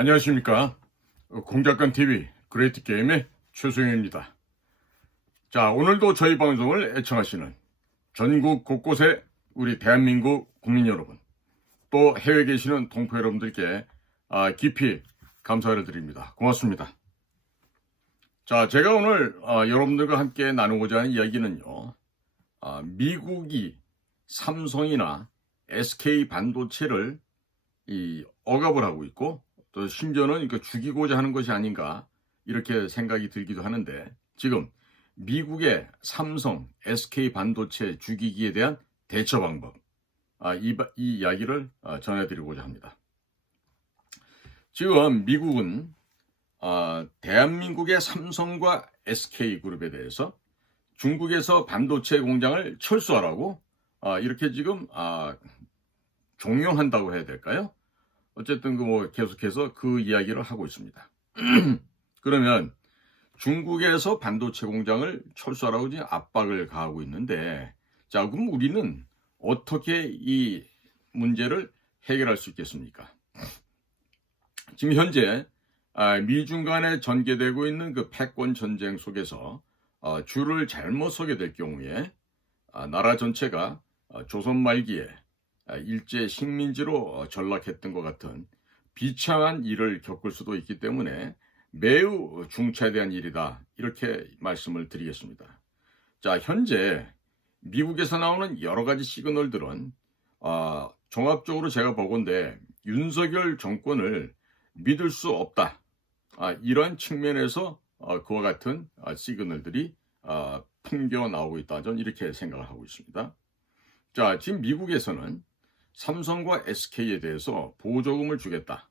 안녕하십니까. 공작관 TV 그레이트 게임의 최소영입니다. 자, 오늘도 저희 방송을 애청하시는 전국 곳곳의 우리 대한민국 국민 여러분, 또 해외에 계시는 동포 여러분들께 깊이 감사를 드립니다. 고맙습니다. 자, 제가 오늘 여러분들과 함께 나누고자 하는 이야기는요, 미국이 삼성이나 SK 반도체를 억압을 하고 있고, 또 심지어는 죽이고자 하는 것이 아닌가 이렇게 생각이 들기도 하는데, 지금 미국의 삼성, SK 반도체 죽이기에 대한 대처 방법, 이 이야기를 전해드리고자 합니다. 지금 미국은 대한민국의 삼성과 SK그룹에 대해서 중국에서 반도체 공장을 철수하라고 이렇게 지금 종용한다고 해야 될까요? 어쨌든 계속해서 그 이야기를 하고 있습니다. 그러면 중국에서 반도체 공장을 철수하라고 지금 압박을 가하고 있는데, 자, 그럼 우리는 어떻게 이 문제를 해결할 수 있겠습니까? 지금 현재 미중 간에 전개되고 있는 그 패권 전쟁 속에서 줄을 잘못 서게 될 경우에 나라 전체가 조선 말기에 일제 식민지로 전락했던 것 같은 비참한 일을 겪을 수도 있기 때문에 매우 중차대한 일이다, 이렇게 말씀을 드리겠습니다. 자, 현재 미국에서 나오는 여러 가지 시그널들은 종합적으로 제가 보건대 윤석열 정권을 믿을 수 없다, 이런 측면에서 그와 같은 시그널들이 풍겨 나오고 있다, 저는 이렇게 생각을 하고 있습니다. 자, 지금 미국에서는 삼성과 SK에 대해서 보조금을 주겠다.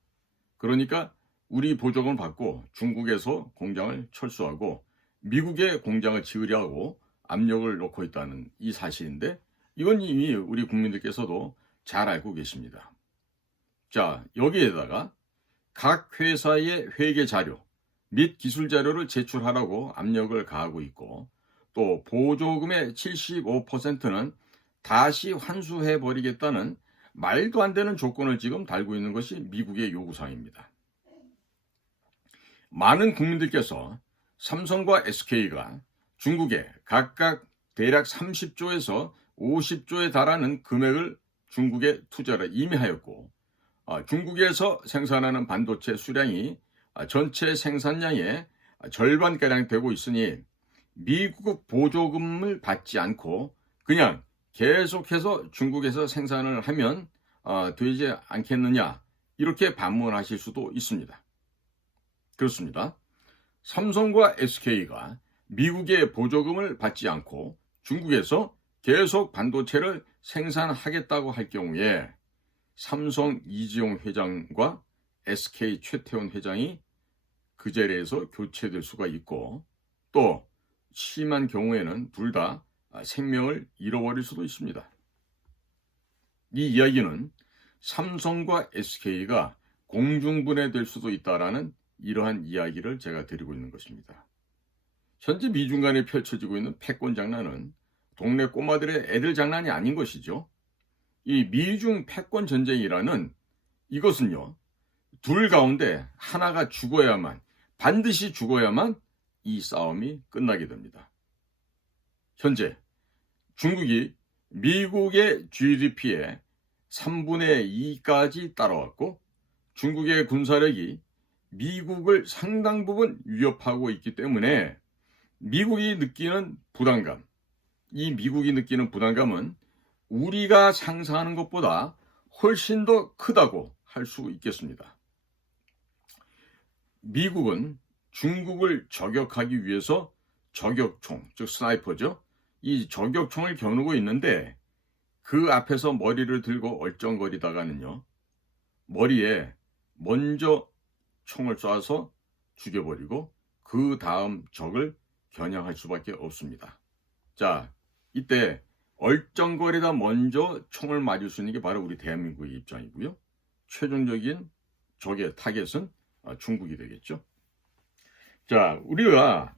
그러니까 우리 보조금을 받고 중국에서 공장을 철수하고 미국에 공장을 지으려고 압력을 놓고 있다는 이 사실인데, 이건 이미 우리 국민들께서도 잘 알고 계십니다. 자, 여기에다가 각 회사의 회계 자료 및 기술 자료를 제출하라고 압력을 가하고 있고, 또 보조금의 75%는 다시 환수해버리겠다는 말도 안 되는 조건을 지금 달고 있는 것이 미국의 요구사항입니다. 많은 국민들께서 삼성과 SK가 중국에 각각 대략 30조에서 50조에 달하는 금액을 중국에 투자를 이미 하였고, 중국에서 생산하는 반도체 수량이 전체 생산량의 절반가량 되고 있으니 미국 보조금을 받지 않고 그냥 계속해서 중국에서 생산을 하면 되지 않겠느냐, 이렇게 반문하실 수도 있습니다. 그렇습니다. 삼성과 SK가 미국의 보조금을 받지 않고 중국에서 계속 반도체를 생산하겠다고 할 경우에 삼성 이지용 회장과 SK 최태원 회장이 그 자리에서 교체될 수가 있고, 또 심한 경우에는 둘 다 생명을 잃어버릴 수도 있습니다. 이 이야기는 삼성과 SK가 공중분해될 수도 있다라는 이러한 이야기를 제가 드리고 있는 것입니다. 현재 미중 간에 펼쳐지고 있는 패권 장난은 동네 꼬마들의 애들 장난이 아닌 것이죠. 이 미중 패권 전쟁이라는 이것은요, 둘 가운데 하나가 죽어야만, 반드시 죽어야만 이 싸움이 끝나게 됩니다. 현재 중국이 미국의 GDP의 3분의 2까지 따라왔고, 중국의 군사력이 미국을 상당 부분 위협하고 있기 때문에 미국이 느끼는 부담감, 이 미국이 느끼는 부담감은 우리가 상상하는 것보다 훨씬 더 크다고 할 수 있겠습니다. 미국은 중국을 저격하기 위해서 저격총, 즉 스나이퍼죠, 이 저격총을 겨누고 있는데, 그 앞에서 머리를 들고 얼쩡거리다가는요, 머리에 먼저 총을 쏴서 죽여버리고 그 다음 적을 겨냥할 수밖에 없습니다. 자, 이때 얼쩡거리다 먼저 총을 맞을 수 있는 게 바로 우리 대한민국의 입장이고요. 최종적인 적의 타겟은 중국이 되겠죠. 자, 우리가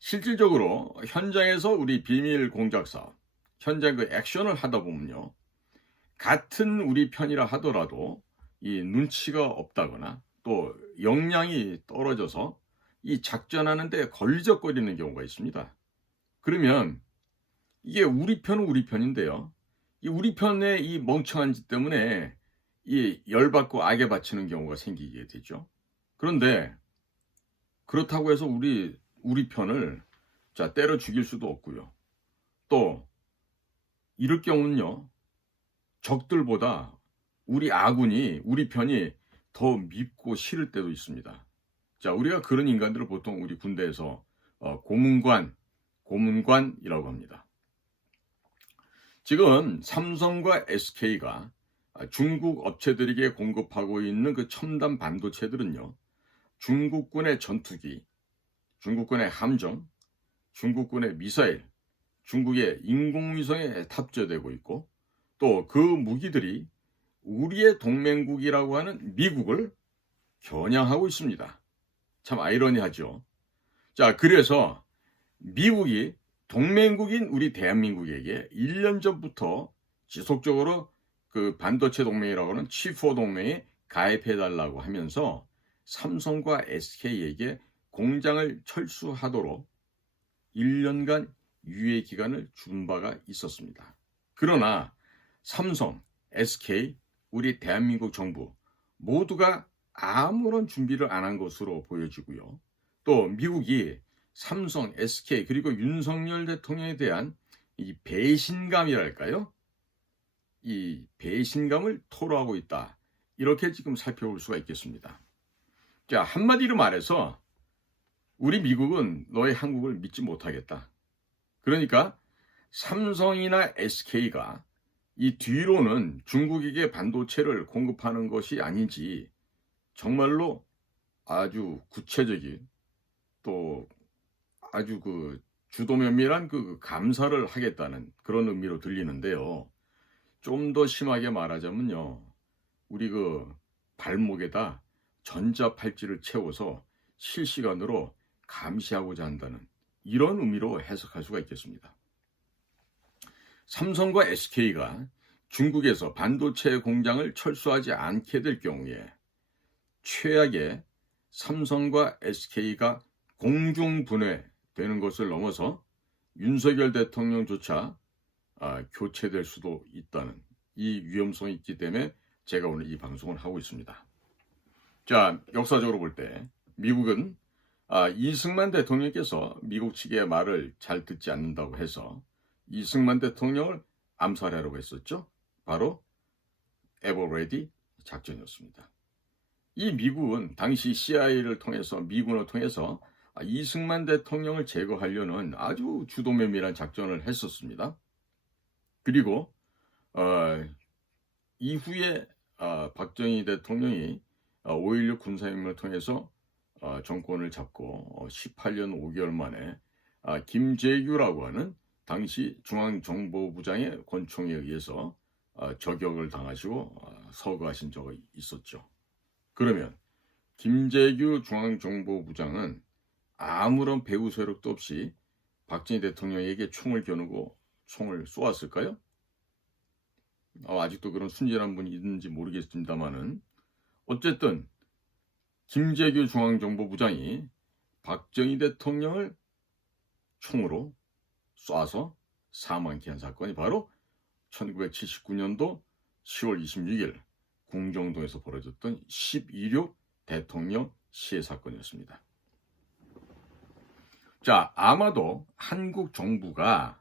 실질적으로 현장에서 우리 비밀 공작 사업, 현장 그 액션을 하다 보면요, 같은 우리 편이라 하더라도 이 눈치가 없다거나 또 역량이 떨어져서 이 작전하는데 걸리적거리는 경우가 있습니다. 그러면 이게 우리 편은 우리 편인데요. 이 우리 편의 이 멍청한 짓 때문에 이 열받고 악에 바치는 경우가 생기게 되죠. 그런데 그렇다고 해서 우리 편을 때려 죽일 수도 없고요. 또 이럴 경우는요. 적들보다 우리 아군이 우리 편이 더 밉고 싫을 때도 있습니다. 우리가 그런 인간들을 보통 우리 군대에서 고문관이라고 합니다. 지금 삼성과 SK가 중국 업체들에게 공급하고 있는 그 첨단 반도체들은요. 중국군의 전투기, 중국군의 함정, 중국군의 미사일, 중국의 인공위성에 탑재되고 있고 또 그 무기들이 우리의 동맹국이라고 하는 미국을 겨냥하고 있습니다. 참 아이러니하죠. 그래서 미국이 동맹국인 우리 대한민국에게 1년 전부터 지속적으로 그 반도체 동맹이라고 하는 칩4 동맹에 가입해달라고 하면서 삼성과 SK에게 공장을 철수하도록 1년간 유예 기간을 준 바가 있었습니다. 그러나 삼성, SK, 우리 대한민국 정부 모두가 아무런 준비를 안 한 것으로 보여지고요. 또 미국이 삼성, SK 그리고 윤석열 대통령에 대한 이 배신감이랄까요? 이 배신감을 토로하고 있다. 이렇게 지금 살펴볼 수가 있겠습니다. 한마디로 말해서 우리 미국은 너의 한국을 믿지 못하겠다. 그러니까 삼성이나 SK가 이 뒤로는 중국에게 반도체를 공급하는 것이 아닌지 정말로 아주 구체적인 또 아주 그 주도 면밀한 그 감사를 하겠다는 그런 의미로 들리는데요. 좀 더 심하게 말하자면요. 우리 그 발목에다 전자팔찌를 채워서 실시간으로 감시하고자 한다는 이런 의미로 해석할 수가 있겠습니다. 삼성과 SK가 중국에서 반도체 공장을 철수하지 않게 될 경우에 최악의 삼성과 SK가 공중분해되는 것을 넘어서 윤석열 대통령조차 교체될 수도 있다는 이 위험성이 있기 때문에 제가 오늘 이 방송을 하고 있습니다. 역사적으로 볼 때 미국은 이승만 대통령께서 미국 측의 말을 잘 듣지 않는다고 해서 이승만 대통령을 암살하려고 했었죠. 바로 에버레디 작전이었습니다. 이 미국은 당시 CIA를 통해서 미군을 통해서 이승만 대통령을 제거하려는 아주 주도 면밀한 작전을 했었습니다. 그리고 이후에 박정희 대통령이 5.16 군사혁명을 통해서 정권을 잡고 18년 5개월 만에 김재규라고 하는 당시 중앙정보부장의 권총에 의해서 저격을 당하시고 서거하신 적이 있었죠. 그러면 김재규 중앙정보부장은 아무런 배후 세력도 없이 박정희 대통령에게 총을 겨누고 총을 쏘았을까요? 아직도 그런 순진한 분이 있는지 모르겠습니다만은 어쨌든 김재규 중앙정보부장이 박정희 대통령을 총으로 쏴서 사망케 한 사건이 바로 1979년도 10월 26일 궁정동에서 벌어졌던 12.6 대통령 시해 사건이었습니다. 아마도 한국 정부가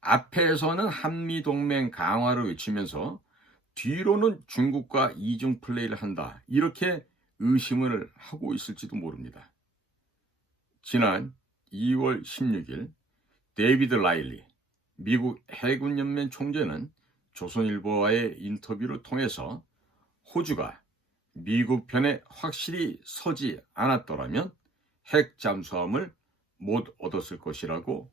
앞에서는 한미동맹 강화를 외치면서 뒤로는 중국과 이중 플레이를 한다. 이렇게 의심을 하고 있을지도 모릅니다. 지난 2월 16일 데이비드 라일리 미국 해군연맹 총재는 조선일보와의 인터뷰를 통해서 호주가 미국 편에 확실히 서지 않았더라면 핵 잠수함을 못 얻었을 것이라고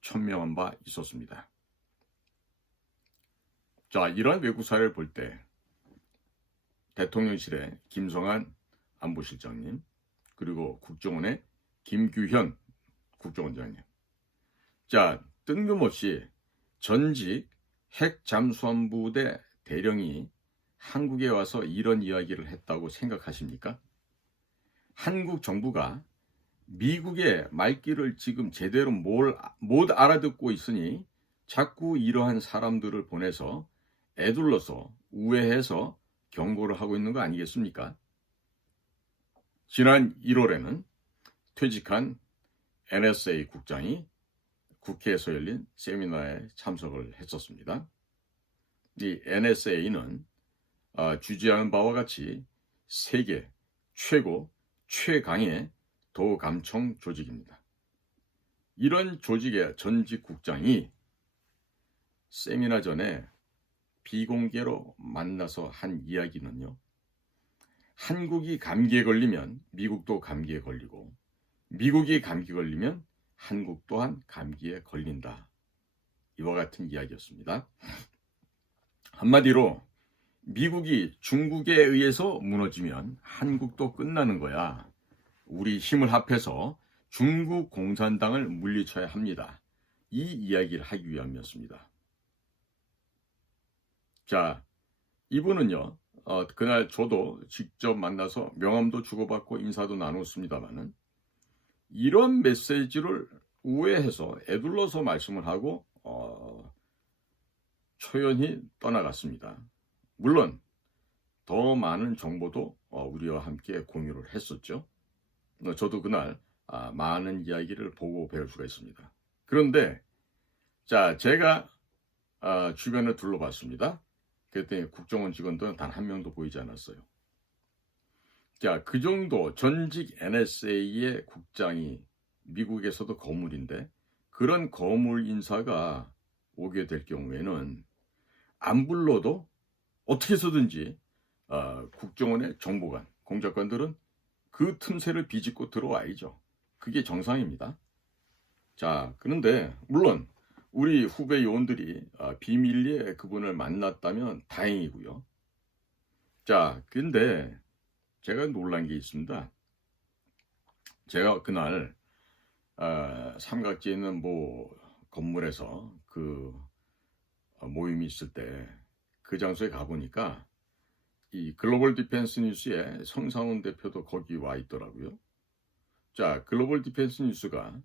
천명한 바 있었습니다. 이러한 외국 사례를 볼 때 대통령실의 김성한 안보실장님 그리고 국정원의 김규현 국정원장님 뜬금없이 전직 핵 잠수함 부대 대령이 한국에 와서 이런 이야기를 했다고 생각하십니까? 한국 정부가 미국의 말귀를 지금 제대로 못 알아듣고 있으니 자꾸 이러한 사람들을 보내서 애둘러서 우회해서 경고를 하고 있는 거 아니겠습니까? 지난 1월에는 퇴직한 NSA 국장이 국회에서 열린 세미나에 참석을 했었습니다. 이 NSA는 주지하는 바와 같이 세계 최고 최강의 도감청 조직입니다. 이런 조직의 전직 국장이 세미나 전에 비공개로 만나서 한 이야기는요. 한국이 감기에 걸리면 미국도 감기에 걸리고 미국이 감기 걸리면 한국 또한 감기에 걸린다. 이와 같은 이야기였습니다. 한마디로 미국이 중국에 의해서 무너지면 한국도 끝나는 거야. 우리 힘을 합해서 중국 공산당을 물리쳐야 합니다. 이 이야기를 하기 위함이었습니다. 자, 이분은요. 그날 저도 직접 만나서 명함도 주고받고 인사도 나눴습니다만은 이런 메시지를 우회해서 애둘러서 말씀을 하고 초연히 떠나갔습니다. 물론 더 많은 정보도 우리와 함께 공유를 했었죠. 저도 그날 많은 이야기를 보고 배울 수가 있습니다. 그런데 자, 제가 주변을 둘러봤습니다. 그때 국정원 직원들은 단 한 명도 보이지 않았어요. 자, 그 정도 전직 NSA의 국장이 미국에서도 거물인데 그런 거물 인사가 오게 될 경우에는 안 불러도 어떻게 해서든지 국정원의 정보관, 공작관들은 그 틈새를 비집고 들어와야죠. 그게 정상입니다. 자, 그런데 물론 우리 후배 요원들이 비밀리에 그분을 만났다면 다행이고요. 자, 근데 제가 놀란 게 있습니다. 제가 그날 삼각지에 있는 건물에서 그 모임이 있을 때 그 장소에 가보니까 이 글로벌 디펜스 뉴스의 성상훈 대표도 거기 와 있더라고요. 자, 글로벌 디펜스 뉴스가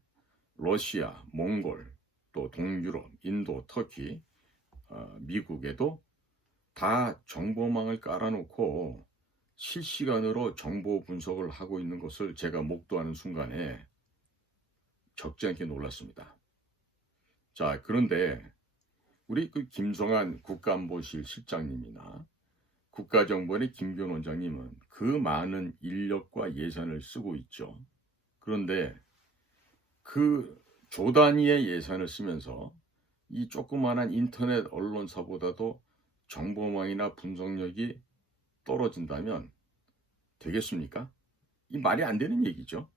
러시아, 몽골, 또 동유럽, 인도, 터키, 미국에도 다 정보망을 깔아놓고 실시간으로 정보 분석을 하고 있는 것을 제가 목도하는 순간에 적지 않게 놀랐습니다. 자, 그런데 우리 그 김성한 국가안보실 실장님이나 국가정보원의 김기현 원장님은 그 많은 인력과 예산을 쓰고 있죠. 그런데 그 조 단위의 예산을 쓰면서 이 조그마한 인터넷 언론사보다도 정보망이나 분석력이 떨어진다면 되겠습니까? 이 말이 안 되는 얘기죠.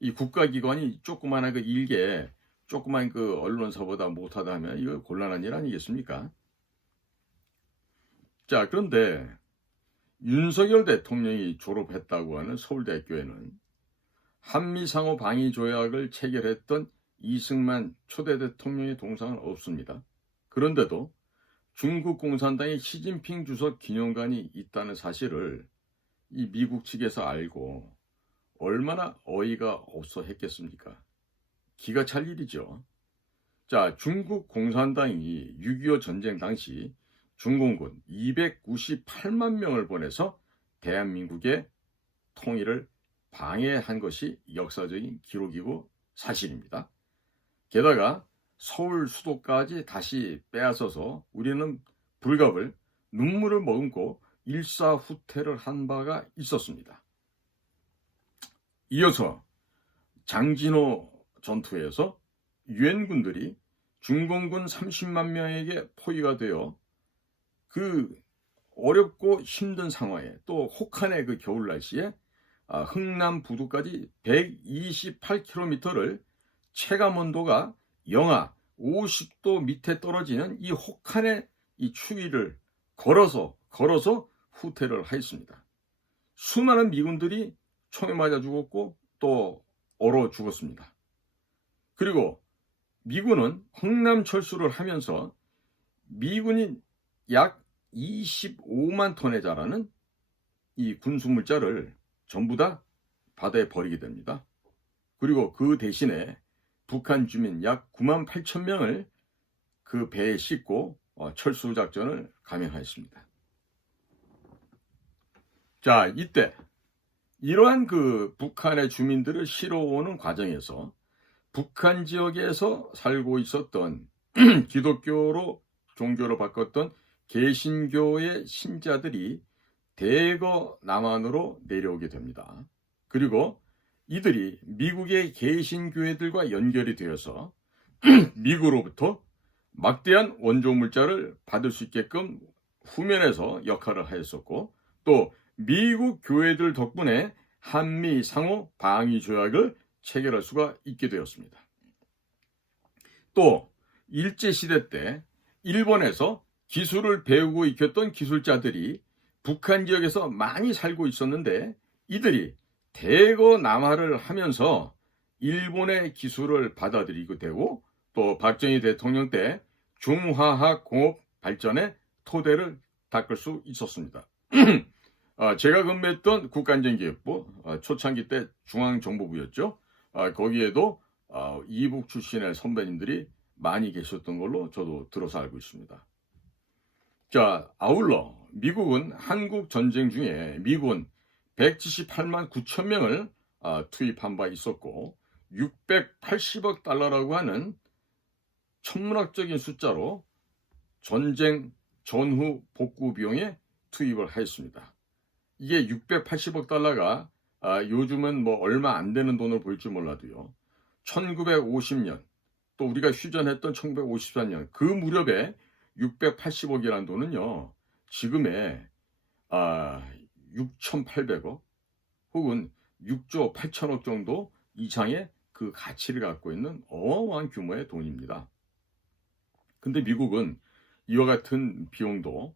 이 국가기관이 조그마한 그 일개 조그만 그 언론사보다 못하다 하면 이거 곤란한 일 아니겠습니까? 자, 그런데 윤석열 대통령이 졸업했다고 하는 서울대학교에는 한미상호 방위 조약을 체결했던 이승만 초대 대통령의 동상은 없습니다. 그런데도 중국 공산당의 시진핑 주석 기념관이 있다는 사실을 이 미국 측에서 알고 얼마나 어이가 없어 했겠습니까? 기가 찰 일이죠. 자, 중국 공산당이 6.25 전쟁 당시 중공군 298만 명을 보내서 대한민국의 통일을 방해한 것이 역사적인 기록이고 사실입니다. 게다가 서울 수도까지 다시 빼앗아서 우리는 불갑을 눈물을 머금고 일사후퇴를 한 바가 있었습니다. 이어서 장진호 전투에서 유엔군들이 중공군 30만 명에게 포위가 되어 그 어렵고 힘든 상황에 또 혹한의 그 겨울 날씨에 흥남 부두까지 128km를 체감 온도가 영하 50도 밑에 떨어지는 이 혹한의 이 추위를 걸어서 후퇴를 하였습니다. 수많은 미군들이 총에 맞아 죽었고 또 얼어 죽었습니다. 그리고 미군은 흥남 철수를 하면서 미군이 약 25만 톤에 달하는 이 군수물자를 전부 다 바다에 버리게 됩니다. 그리고 그 대신에 북한 주민 약 9만 8천 명을 그 배에 싣고 철수 작전을 감행하였습니다. 자, 이때 이러한 그 북한의 주민들을 실어오는 과정에서 북한 지역에서 살고 있었던 기독교로 종교로 바꿨던 개신교의 신자들이 대거 남한으로 내려오게 됩니다. 그리고 이들이 미국의 개신교회들과 연결이 되어서 미국으로부터 막대한 원조 물자를 받을 수 있게끔 후면에서 역할을 하였었고, 또 미국 교회들 덕분에 한미 상호 방위 조약을 체결할 수가 있게 되었습니다. 또 일제시대 때 일본에서 기술을 배우고 익혔던 기술자들이 북한 지역에서 많이 살고 있었는데, 이들이 대거 남하를 하면서 일본의 기술을 받아들이게 되고, 또 박정희 대통령 때 중화학 공업 발전의 토대를 닦을 수 있었습니다. 제가 근무했던 국가안전기획부, 초창기 때 중앙정보부였죠. 거기에도 이북 출신의 선배님들이 많이 계셨던 걸로 저도 들어서 알고 있습니다. 자, 아울러 미국은 한국 전쟁 중에 미군 178만 9천 명을 투입한 바 있었고, 680억 달러라고 하는 천문학적인 숫자로 전쟁 전후 복구 비용에 투입을 하였습니다. 이게 680억 달러가 요즘은 뭐 얼마 안 되는 돈으로 보일지 몰라도요, 1950년 또 우리가 휴전했던 1954년 그 무렵에 680억이라는 돈은요, 지금의 6,800억 혹은 6조 8천억 정도 이상의 그 가치를 갖고 있는 어마어마한 규모의 돈입니다. 근데 미국은 이와 같은 비용도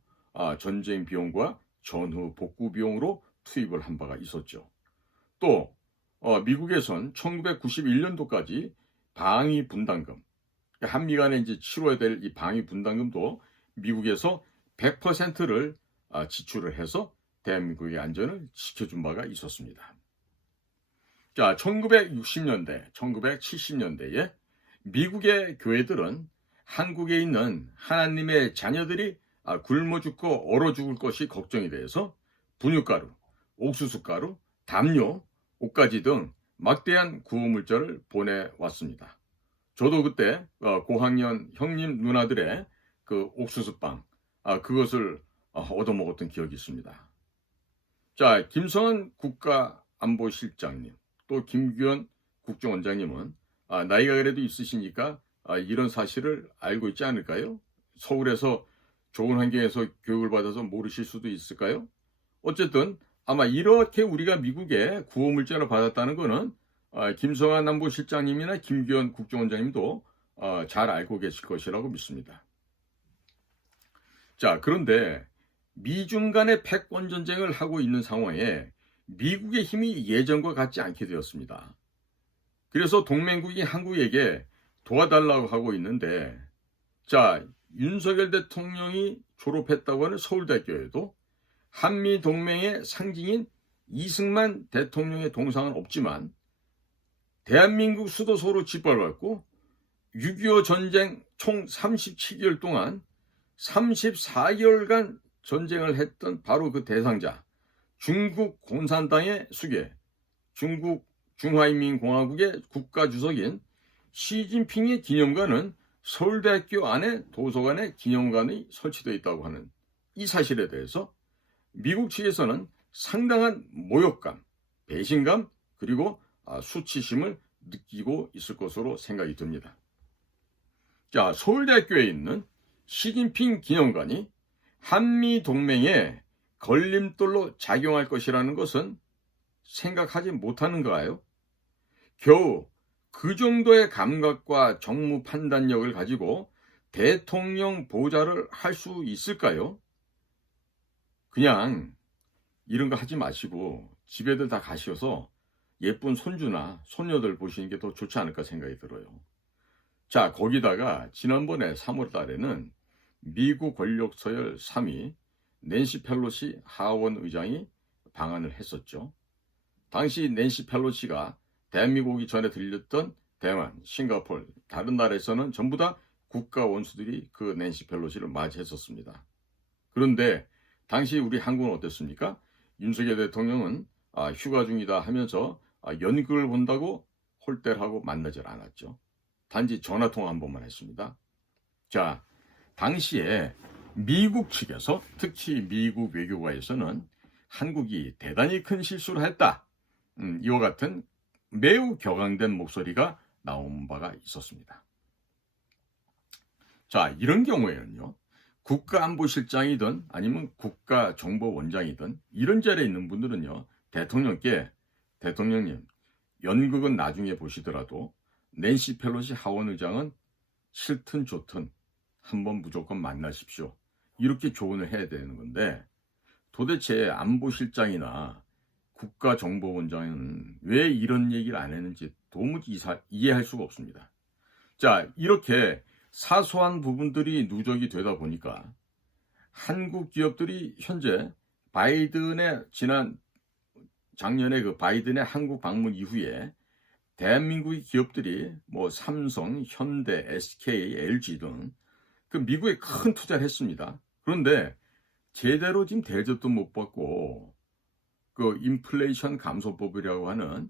전쟁 비용과 전후 복구 비용으로 투입을 한 바가 있었죠. 또 미국에선 1991년도까지 방위 분담금, 한미 간에 이제 치러야 될 이 방위 분담금도 미국에서 100%를 지출을 해서 대한민국의 안전을 지켜준 바가 있었습니다. 자, 1960년대, 1970년대에 미국의 교회들은 한국에 있는 하나님의 자녀들이 굶어 죽고 얼어 죽을 것이 걱정이 돼서 분유가루, 옥수수가루, 담요, 옷가지 등 막대한 구호물자를 보내왔습니다. 저도 그때 고학년 형님 누나들의 그 옥수수빵, 그것을 얻어먹었던 기억이 있습니다. 자, 김성한 국가안보실장님, 또 김규현 국정원장님은 나이가 그래도 있으시니까 이런 사실을 알고 있지 않을까요? 서울에서 좋은 환경에서 교육을 받아서 모르실 수도 있을까요? 어쨌든 아마 이렇게 우리가 미국에 구호물자를 받았다는 것은 김성한 안보실장님이나 김규현 국정원장님도 잘 알고 계실 것이라고 믿습니다. 자, 그런데 미중 간의 패권 전쟁을 하고 있는 상황에 미국의 힘이 예전과 같지 않게 되었습니다. 그래서 동맹국이 한국에게 도와달라고 하고 있는데, 자, 윤석열 대통령이 졸업했다고 하는 서울대학교에도 한미 동맹의 상징인 이승만 대통령의 동상은 없지만 대한민국 수도서로 짓밟았고 6.25 전쟁 총 37개월 동안 34개월간 전쟁을 했던 바로 그 대상자 중국 공산당의 수괴, 중국 중화인민공화국의 국가주석인 시진핑의 기념관은 서울대학교 안에 도서관에 기념관이 설치되어 있다고 하는 이 사실에 대해서 미국 측에서는 상당한 모욕감, 배신감, 그리고 수치심을 느끼고 있을 것으로 생각이 듭니다. 자, 서울대학교에 있는 시진핑 기념관이 한미 동맹에 걸림돌로 작용할 것이라는 것은 생각하지 못하는가요? 겨우 그 정도의 감각과 정무 판단력을 가지고 대통령 보좌를 할 수 있을까요? 그냥 이런 거 하지 마시고 집에들 다 가셔서 예쁜 손주나 손녀들 보시는 게 더 좋지 않을까 생각이 들어요. 자, 거기다가 지난번에 3월 달에는 미국 권력 서열 3위 낸시 펠로시 하원 의장이 방한을 했었죠. 당시 낸시 펠로시가 대한민국 오기 전에 들렸던 대만, 싱가포르, 다른 나라에서는 전부 다 국가 원수들이 그 낸시 펠로시를 맞이했었습니다. 그런데 당시 우리 한국은 어땠습니까? 윤석열 대통령은 휴가 중이다 하면서 연극을 본다고 홀대를 하고 만나질 않았죠. 단지 전화통화 한 번만 했습니다. 자, 당시에 미국 측에서, 특히 미국 외교부에서는 한국이 대단히 큰 실수를 했다. 이와 같은 매우 격앙된 목소리가 나온 바가 있었습니다. 자, 이런 경우에는요, 국가안보실장이든 아니면 국가정보원장이든 이런 자리에 있는 분들은요, 대통령께, 대통령님, 연극은 나중에 보시더라도 낸시 펠로시 하원 의장은 싫든 좋든 한번 무조건 만나십시오. 이렇게 조언을 해야 되는 건데, 도대체 안보실장이나 국가정보원장은 왜 이런 얘기를 안 했는지 도무지 이해할 수가 없습니다. 자, 이렇게 사소한 부분들이 누적이 되다 보니까 한국 기업들이 현재 바이든의 작년에 그 바이든의 한국 방문 이후에 대한민국의 기업들이 뭐 삼성, 현대, SK, LG 등 그 미국에 큰 투자를 했습니다. 그런데 제대로 지금 대접도 못 받고 그 인플레이션 감소법이라고 하는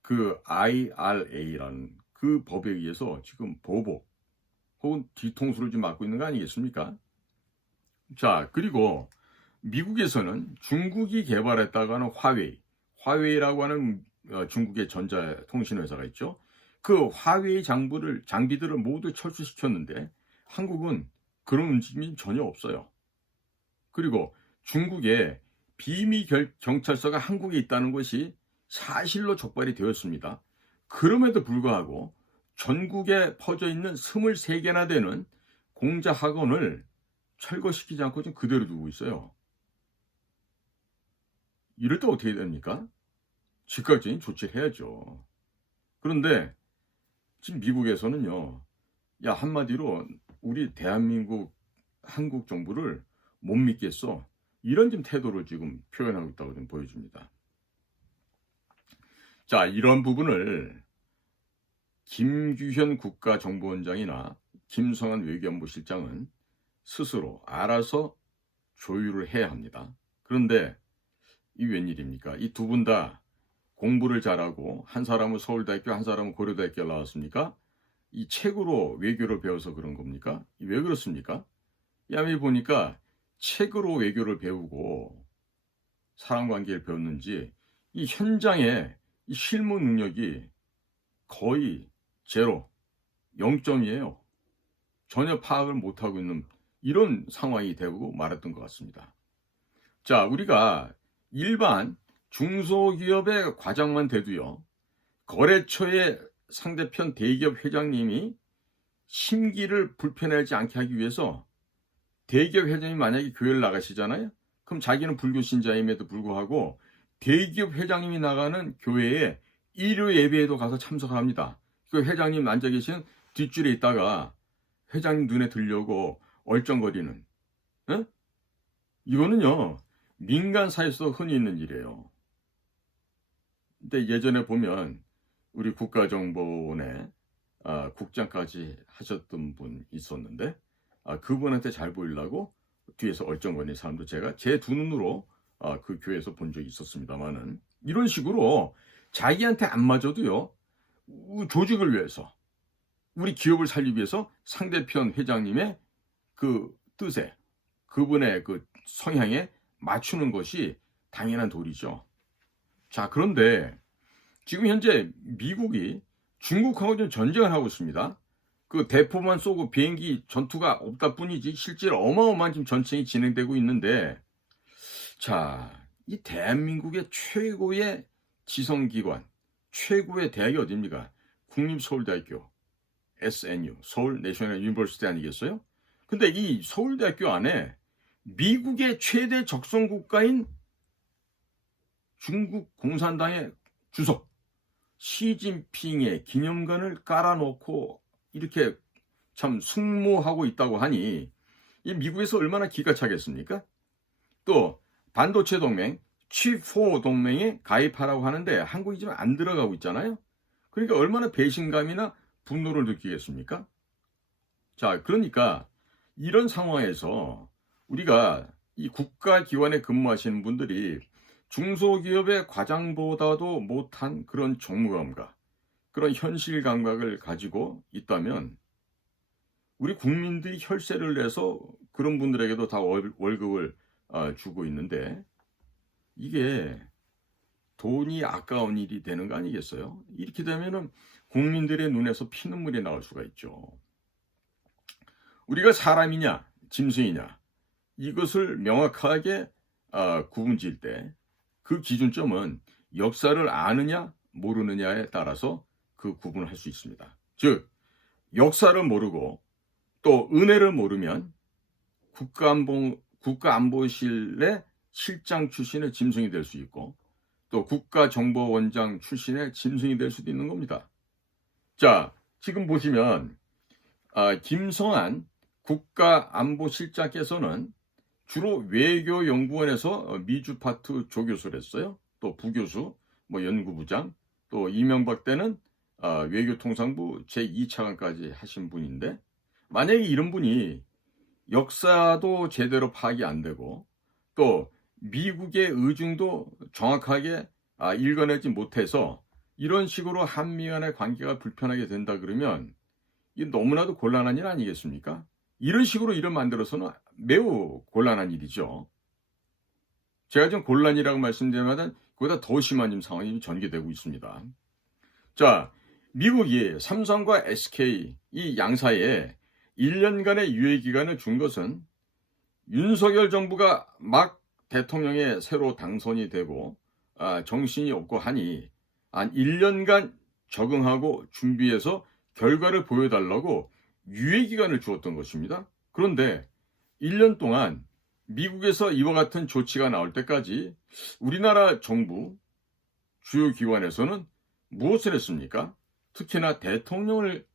그 IRA라는 그 법에 의해서 지금 보복 혹은 뒤통수를 좀 맞고 있는 거 아니겠습니까? 자, 그리고 미국에서는 중국이 개발했다고 하는 화웨이라고 하는 중국의 전자통신회사가 있죠. 그 화웨이 장비들을 모두 철수시켰는데 한국은 그런 움직임이 전혀 없어요. 그리고 중국에 비밀 경찰서가 한국에 있다는 것이 사실로 적발이 되었습니다. 그럼에도 불구하고 전국에 퍼져 있는 23개나 되는 공자 학원을 철거시키지 않고 지금 그대로 두고 있어요. 이럴 때 어떻게 됩니까? 즉각적인 조치를 해야죠. 그런데 지금 미국에서는요, 야, 한마디로 우리 대한민국 한국 정부를 못 믿겠어. 이런 지금 태도를 지금 표현하고 있다고 좀 보여줍니다. 자, 이런 부분을 김규현 국가정보원장이나 김성한 외교안보실장은 스스로 알아서 조율을 해야 합니다. 그런데 이 웬일입니까? 이 두 분 다 공부를 잘하고 한 사람은 서울대학교, 한 사람은 고려대학교 나왔습니까? 이 책으로 외교를 배워서 그런 겁니까? 왜 그렇습니까? 야매 보니까 책으로 외교를 배우고 사람관계를 배웠는지 이 현장에 이 실무 능력이 거의 제로, 0점이에요. 전혀 파악을 못하고 있는 이런 상황이 되고 말았던 것 같습니다. 자, 우리가 일반 중소기업의 과장만 돼도요, 거래처의 상대편 대기업 회장님이 심기를 불편하지 않게 하기 위해서 대기업 회장이 만약에 교회를 나가시잖아요. 그럼 자기는 불교 신자임에도 불구하고 대기업 회장님이 나가는 교회에 일요 예배에도 가서 참석합니다. 그 회장님 앉아 계신 뒷줄에 있다가 회장님 눈에 들려고 얼쩡거리는, 에? 이거는요, 민간사에서 흔히 있는 일이에요. 근데 예전에 보면 우리 국가정보원에 국장까지 하셨던 분 있었는데 그분한테 잘 보이려고 뒤에서 얼쩡거리는 사람도 제가 제 두 눈으로 그 교회에서 본 적이 있었습니다만은, 이런 식으로 자기한테 안 맞아도요, 조직을 위해서, 우리 기업을 살리기 위해서 상대편 회장님의 그 뜻에, 그분의 그 성향에 맞추는 것이 당연한 도리죠. 자, 그런데 지금 현재 미국이 중국하고 좀 전쟁을 하고 있습니다. 그 대포만 쏘고 비행기 전투가 없다 뿐이지 실제로 어마어마한 지금 전쟁이 진행되고 있는데, 자, 이 대한민국의 최고의 지성기관, 최고의 대학이 어디입니까? 국립서울대학교, SNU, 서울 내셔널 유니버시티 아니겠어요? 근데 이 서울대학교 안에 미국의 최대 적성국가인 중국 공산당의 주석 시진핑의 기념관을 깔아놓고 이렇게 참 숙모하고 있다고 하니 이 미국에서 얼마나 기가 차겠습니까? 또 반도체 동맹 G4 동맹에 가입하라고 하는데 한국이 지금 안 들어가고 있잖아요. 그러니까 얼마나 배신감이나 분노를 느끼겠습니까? 자, 그러니까 이런 상황에서 우리가 이 국가기관에 근무하시는 분들이 중소기업의 과장보다도 못한 그런 정무감각, 그런 현실 감각을 가지고 있다면 우리 국민들이 혈세를 내서 그런 분들에게도 다 월급을 주고 있는데 이게 돈이 아까운 일이 되는 거 아니겠어요? 이렇게 되면은 국민들의 눈에서 피눈물이 나올 수가 있죠. 우리가 사람이냐, 짐승이냐, 이것을 명확하게 구분지을 때 그 기준점은 역사를 아느냐, 모르느냐에 따라서 그 구분을 할 수 있습니다. 즉, 역사를 모르고 또 은혜를 모르면 국가안보실의 실장 출신의 짐승이 될 수 있고 또 국가정보원장 출신의 짐승이 될 수도 있는 겁니다. 자, 지금 보시면 김성한 국가안보실장께서는 주로 외교연구원에서 미주 파트 조교수를 했어요. 또 부교수, 연구부장, 또 이명박 때는 외교통상부 제2차관까지 하신 분인데 만약에 이런 분이 역사도 제대로 파악이 안 되고 또 미국의 의중도 정확하게 읽어내지 못해서 이런 식으로 한미 간의 관계가 불편하게 된다 그러면 이게 너무나도 곤란한 일 아니겠습니까? 이런 식으로 일을 만들어서는 매우 곤란한 일이죠. 제가 지금 곤란이라고 말씀드리면 그보다 더 심한 상황이 전개되고 있습니다. 자, 미국이 삼성과 SK 이 양사에 1년간의 유예기간을 준 것은 윤석열 정부가 막 대통령에 새로 당선이 되고 정신이 없고 하니 한 1년간 적응하고 준비해서 결과를 보여달라고 유예기간을 주었던 것입니다. 그런데 1년 동안 미국에서 이와 같은 조치가 나올 때까지 우리나라 정부 주요 기관에서는 무엇을 했습니까? 특히나 대통령을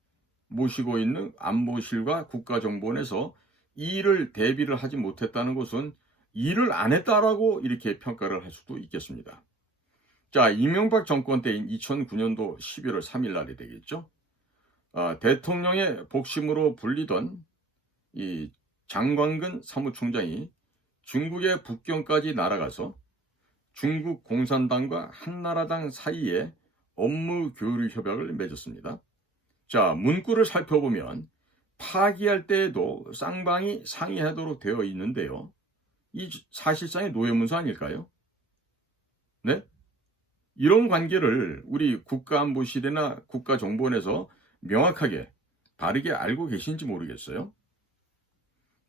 모시고 있는 안보실과 국가정보원에서 이 일을 대비를 하지 못했다는 것은 일을 안 했다라고 이렇게 평가를 할 수도 있겠습니다. 자, 이명박 정권 때인 2009년도 11월 3일 날이 되겠죠. 대통령의 복심으로 불리던 이 장광근 사무총장이 중국의 북경까지 날아가서 중국 공산당과 한나라당 사이에 업무 교류 협약을 맺었습니다. 자, 문구를 살펴보면 파기할 때에도 쌍방이 상의하도록 되어 있는데요. 이 사실상의 노예문서 아닐까요? 네? 이런 관계를 우리 국가안보실이나 국가정보원에서 명확하게 바르게 알고 계신지 모르겠어요.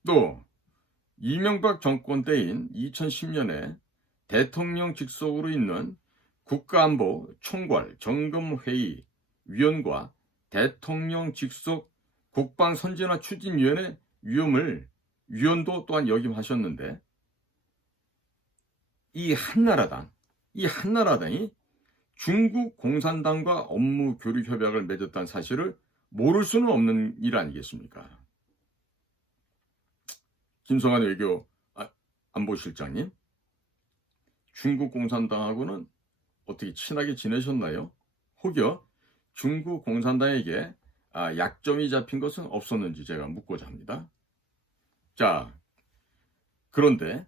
또 이명박 정권 때인 2010년에 대통령 직속으로 있는 국가안보 총괄 점검회의 위원과 대통령 직속 국방선진화 추진위원회 위원도 또한 역임하셨는데 이 한나라당이 중국 공산당과 업무 교류 협약을 맺었다는 사실을 모를 수는 없는 일 아니겠습니까? 김성한 외교 안보실장님, 중국 공산당하고는 어떻게 친하게 지내셨나요? 혹여 중국 공산당에게 약점이 잡힌 것은 없었는지 제가 묻고자 합니다. 자, 그런데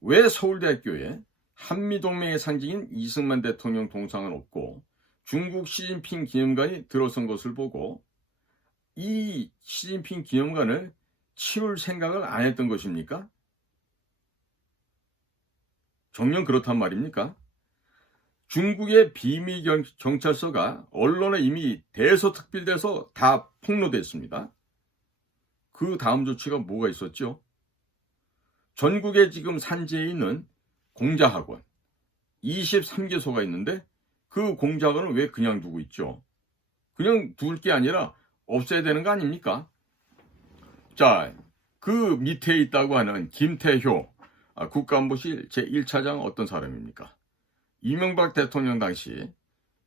왜 서울대학교에 한미동맹의 상징인 이승만 대통령 동상은 없고 중국 시진핑 기념관이 들어선 것을 보고 이 시진핑 기념관을 치울 생각을 안 했던 것입니까? 정녕 그렇단 말입니까? 중국의 비밀 경찰서가 언론에 이미 대서특필돼서 다 폭로됐습니다. 그 다음 조치가 뭐가 있었죠? 전국에 지금 산지에 있는 공자학원 23개소가 있는데 그 공자학원을 왜 그냥 두고 있죠? 그냥 둘 게 아니라 없애야 되는 거 아닙니까? 자, 그 밑에 있다고 하는 김태효 국가안보실 제1차장 어떤 사람입니까? 이명박 대통령 당시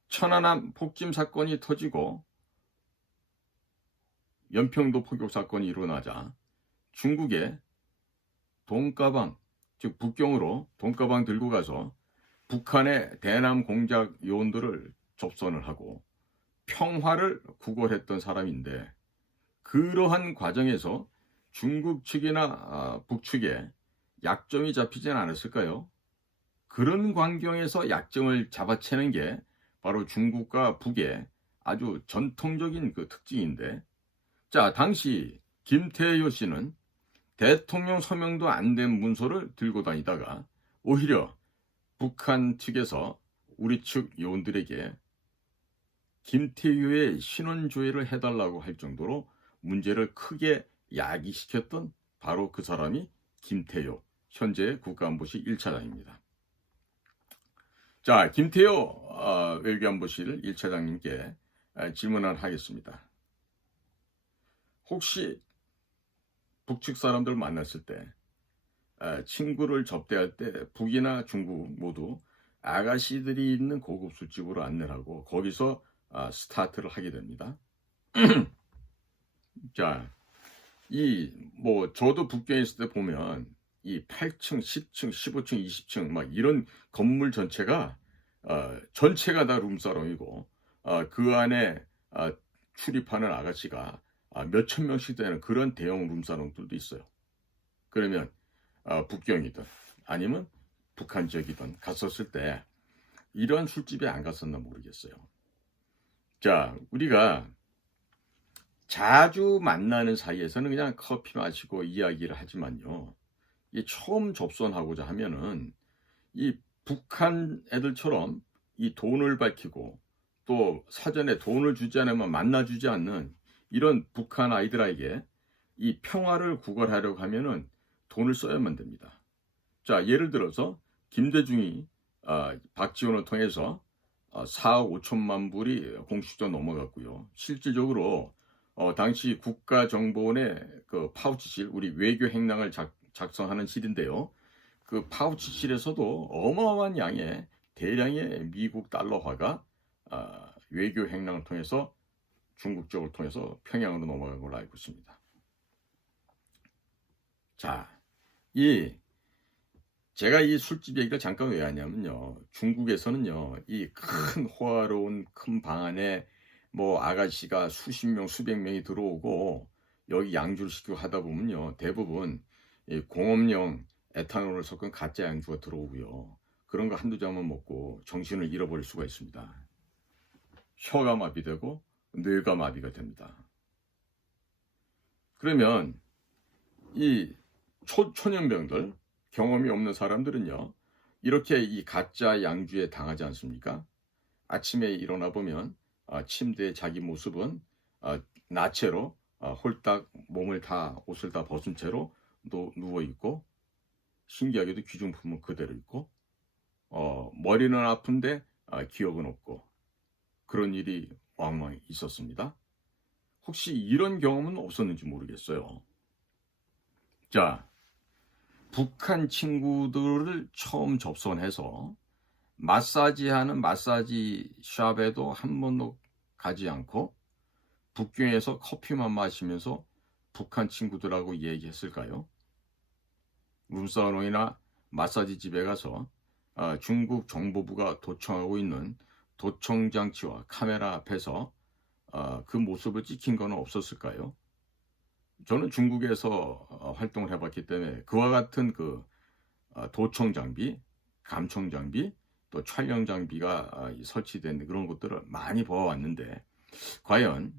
천안함 폭침 사건이 터지고 연평도 포격 사건이 일어나자 중국의 돈가방 즉 북경으로 돈가방 들고 가서 북한의 대남 공작 요원들을 접선을 하고 평화를 구걸했던 사람인데, 그러한 과정에서 중국 측이나 북측에 약점이 잡히진 않았을까요? 그런 광경에서 약점을 잡아채는 게 바로 중국과 북의 아주 전통적인 그 특징인데, 자, 당시 김태효 씨는 대통령 서명도 안 된 문서를 들고 다니다가 오히려 북한 측에서 우리 측 요원들에게 김태효의 신원조회를 해달라고 할 정도로 문제를 크게 야기시켰던 바로 그 사람이 김태효, 현재 국가안보실 1차장입니다. 자, 김태효 외교안보실 1차장님께 질문을 하겠습니다. 혹시 북측 사람들 만났을 때 친구를 접대할 때 북이나 중국 모두 아가씨들이 있는 고급 술집으로 안내를 하고 거기서 스타트를 하게 됩니다. 자, 저도 북경에 있을 때 보면 이 8층, 10층, 15층, 20층 막 이런 건물 전체가 다 룸사롱이고 그 안에 출입하는 아가씨가 몇천 명씩 되는 그런 대형 룸사롱들도 있어요. 그러면 북경이든 아니면 북한 지역이든 갔었을 때 이런 술집에 안 갔었나 모르겠어요. 자, 우리가 자주 만나는 사이에서는 그냥 커피 마시고 이야기를 하지만요, 이 처음 접선하고자 하면은 이 북한 애들처럼 이 돈을 밝히고 또 사전에 돈을 주지 않으면 만나주지 않는 이런 북한 아이들에게 이 평화를 구걸하려고 하면은 돈을 써야만 됩니다. 자, 예를 들어서 김대중이 박지원을 통해서 4억 5천만 불이 공식적으로 넘어갔고요. 실질적으로 당시 국가정보원의 그 파우치실, 우리 외교 행랑을 작성하는 실인데요. 그 파우치실에서도 어마어마한 양의 대량의 미국 달러화가 외교 행랑을 통해서 중국 쪽을 통해서 평양으로 넘어간 걸로 알고 있습니다. 자, 제가 이 술집 얘기를 잠깐 왜 하냐면요, 중국에서는요, 이 큰 호화로운 큰 방 안에 아가씨가 수십 명, 수백 명이 들어오고 여기 양주를 시키고 하다 보면요, 대부분 이 공업용 에탄올을 섞은 가짜 양주가 들어오고요, 그런 거 한두 잔만 먹고 정신을 잃어버릴 수가 있습니다. 혀가 마비되고 뇌가 마비가 됩니다. 그러면 이 초년병들, 경험이 없는 사람들은요, 이렇게 이 가짜 양주에 당하지 않습니까? 아침에 일어나 보면 침대에 자기 모습은 나체로 홀딱 몸을 다, 옷을 다 벗은 채로 누워 있고, 신기하게도 귀중품은 그대로 있고, 머리는 아픈데 기억은 없고, 그런 일이 왕왕 있었습니다. 혹시 이런 경험은 없었는지 모르겠어요. 자, 북한 친구들을 처음 접선해서 마사지하는 마사지 샵에도 한 번도 가지 않고 북경에서 커피만 마시면서 북한 친구들하고 얘기했을까요? 룸사롱이나 마사지 집에 가서 중국 정보부가 도청하고 있는 도청 장치와 카메라 앞에서 그 모습을 찍힌 건 없었을까요? 저는 중국에서 활동을 해봤기 때문에 그와 같은 그 도청 장비, 감청 장비, 또 촬영 장비가 설치된 그런 것들을 많이 보아왔는데, 과연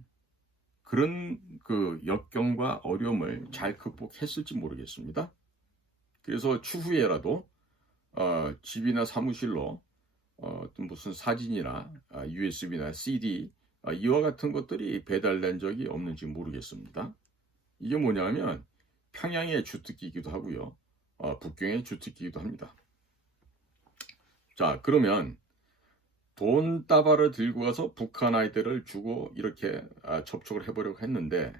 그런 그 역경과 어려움을 잘 극복했을지 모르겠습니다. 그래서 추후에라도 집이나 사무실로 어떤 무슨 사진이나 USB나 CD 이와 같은 것들이 배달된 적이 없는지 모르겠습니다. 이게 뭐냐면 평양의 주특기이기도 하고요, 북경의 주특기이기도 합니다. 자, 그러면 돈다발을 들고 가서 북한 아이들을 주고 이렇게 접촉을 해보려고 했는데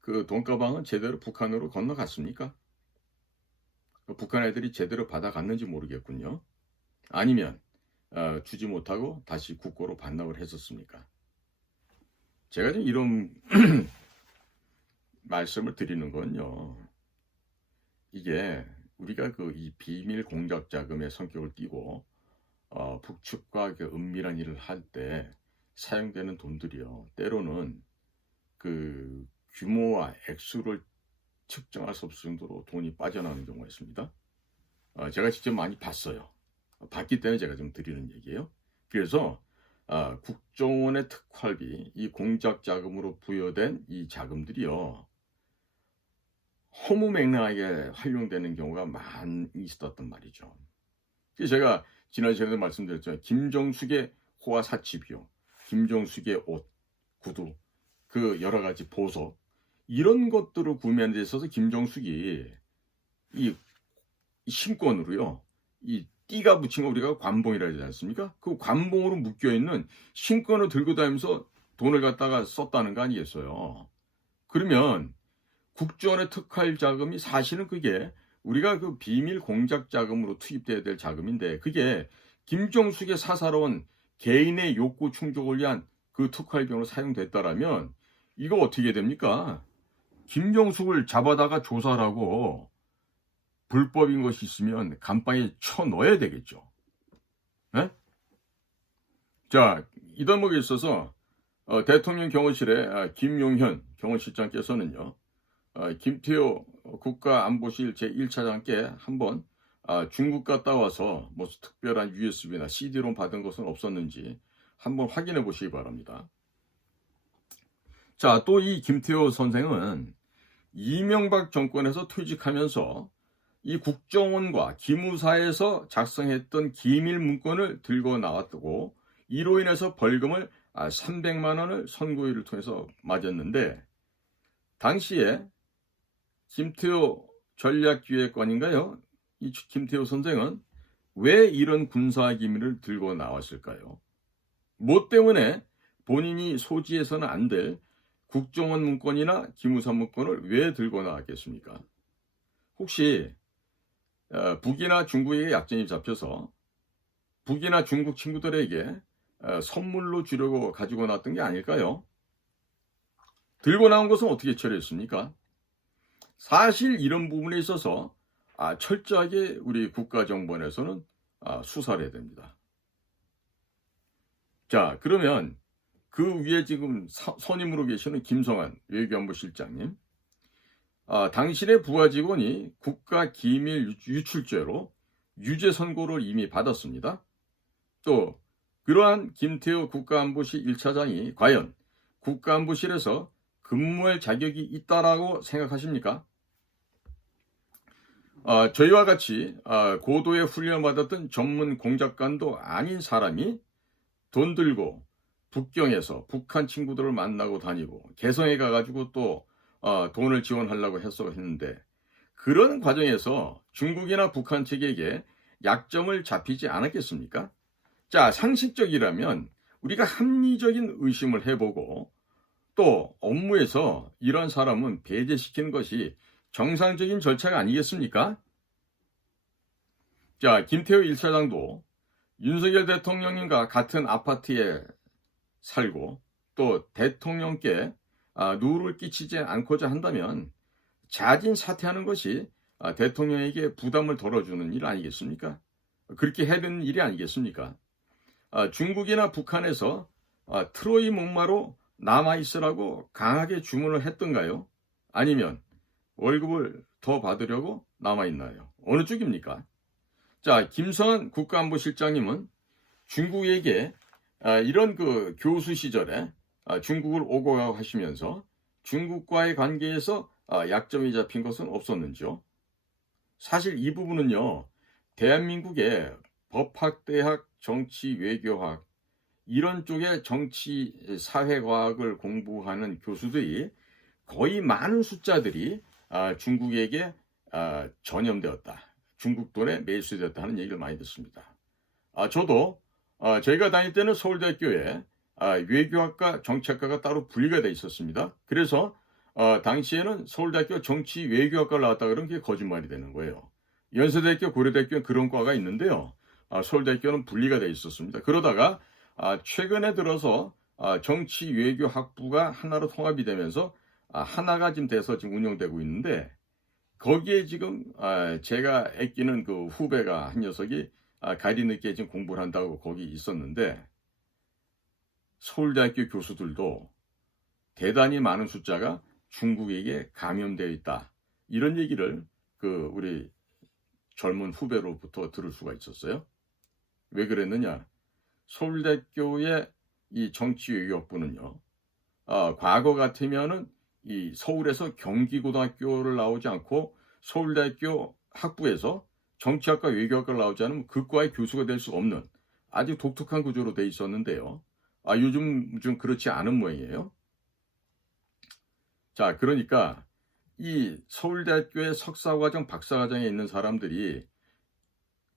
그 돈가방은 제대로 북한으로 건너갔습니까? 북한 애들이 제대로 받아갔는지 모르겠군요. 아니면 주지 못하고 다시 국고로 반납을 했었습니까? 제가 좀 이런 말씀을 드리는 건요, 이게 우리가 그 이 비밀 공작 자금의 성격을 띠고 북측과 그 은밀한 일을 할 때 사용되는 돈들이요. 때로는 그 규모와 액수를 측정할 수 없을 정도로 돈이 빠져나오는 경우가 있습니다. 제가 직접 많이 봤어요. 봤기 때문에 제가 좀 드리는 얘기예요. 그래서 국정원의 특활비, 이 공작 자금으로 부여된 이 자금들이요. 허무맹랑하게 활용되는 경우가 많이 있었단 말이죠. 그래서 제가 지난 시간에도 말씀드렸죠. 김정숙의 호화 사치비요, 김정숙의 옷, 구두, 그 여러 가지 보석, 이런 것들을 구매하는 데 있어서 김정숙이 이 신권으로요, 이 띠가 붙인 거 우리가 관봉이라 하지 않습니까? 그 관봉으로 묶여있는 신권을 들고 다니면서 돈을 갖다가 썼다는 거 아니겠어요? 그러면 국정원의 특활 자금이 사실은 그게 우리가 그 비밀 공작 자금으로 투입돼야 될 자금인데, 그게 김정숙의 사사로운 개인의 욕구 충족을 위한 그 특활비용으로 사용됐다라면 이거 어떻게 됩니까? 김정숙을 잡아다가 조사를 하고 불법인 것이 있으면 감방에 쳐넣어야 되겠죠. 네? 자, 이 대목에 있어서 대통령 경호실의 김용현 경호실장께서는요, 김태호 국가안보실 제1차장께 한번 중국 갔다 와서 뭐 특별한 USB나 CD롬 받은 것은 없었는지 한번 확인해 보시기 바랍니다. 자, 또 이 김태호 선생은 이명박 정권에서 퇴직하면서 이 국정원과 기무사에서 작성했던 기밀 문건을 들고 나왔고, 이로 인해서 벌금을 300만 원을 선고일을 통해서 맞았는데, 당시에 김태호 전략기획관인가요? 이 김태호 선생은 왜 이런 군사기밀을 들고 나왔을까요? 뭐 때문에 본인이 소지해서는 안 될 국정원 문건이나 기무사 문건을 왜 들고 나왔겠습니까? 혹시 북이나 중국에게 약점이 잡혀서 북이나 중국 친구들에게 선물로 주려고 가지고 나왔던 게 아닐까요? 들고 나온 것은 어떻게 처리했습니까? 사실 이런 부분에 있어서 철저하게 우리 국가정보원에서는 수사를 해야 됩니다. 자, 그러면 그 위에 지금 선임으로 계시는 김성한 외교안보실장님, 당신의 부하 직원이 국가기밀 유출죄로 유죄 선고를 이미 받았습니다. 또 그러한 김태호 국가안보실 1차장이 과연 국가안보실에서 근무할 자격이 있다라고 생각하십니까? 저희와 같이 고도의 훈련을 받았던 전문 공작관도 아닌 사람이 돈 들고 북경에서 북한 친구들을 만나고 다니고 개성에 가가지고 또 돈을 지원하려고 했는데, 그런 과정에서 중국이나 북한 측에게 약점을 잡히지 않았겠습니까? 자, 상식적이라면 우리가 합리적인 의심을 해보고 또 업무에서 이런 사람은 배제시키는 것이 정상적인 절차가 아니겠습니까? 자, 김태호 1차장도 윤석열 대통령님과 같은 아파트에 살고 또 대통령께 누를 끼치지 않고자 한다면 자진 사퇴하는 것이 대통령에게 부담을 덜어주는 일 아니겠습니까? 그렇게 해야 되는 일이 아니겠습니까? 중국이나 북한에서 트로이 목마로 남아있으라고 강하게 주문을 했던가요? 아니면 월급을 더 받으려고 남아있나요? 어느 쪽입니까? 자, 김성한 국가안보실장님은 중국에게 이런 그 교수 시절에 중국을 오고 가고 하시면서 중국과의 관계에서 약점이 잡힌 것은 없었는지요? 사실 이 부분은요, 대한민국의 법학대학, 정치, 외교학 이런 쪽의 정치, 사회과학을 공부하는 교수들이 거의 많은 숫자들이 중국에게 전염되었다, 중국 돈에 매수되었다는 얘기를 많이 듣습니다. 저도 저희가 다닐 때는 서울대학교에 외교학과, 정치학과가 따로 분리가 돼 있었습니다. 그래서 당시에는 서울대학교 정치 외교학과를 나왔다 그러면 그게 거짓말이 되는 거예요. 연세대학교, 고려대학교는 그런 과가 있는데요, 서울대학교는 분리가 돼 있었습니다. 그러다가 최근에 들어서 정치 외교학부가 하나로 통합이 되면서 하나가 지금 돼서 지금 운영되고 있는데, 거기에 지금 제가 아끼는 그 후배가 한 녀석이 가리 늦게 지금 공부를 한다고 거기 있었는데, 서울대학교 교수들도 대단히 많은 숫자가 중국에게 감염되어 있다, 이런 얘기를 그 우리 젊은 후배로부터 들을 수가 있었어요. 왜 그랬느냐? 서울대학교의 이 정치외교학부는요, 과거 같으면은 이 서울에서 경기고등학교를 나오지 않고 서울대학교 학부에서 정치학과 외교학과를 나오지 않으면 그 과의 교수가 될 수 없는 아주 독특한 구조로 돼 있었는데요. 요즘 좀 그렇지 않은 모양이에요. 자, 그러니까 이 서울대학교의 석사과정, 박사과정에 있는 사람들이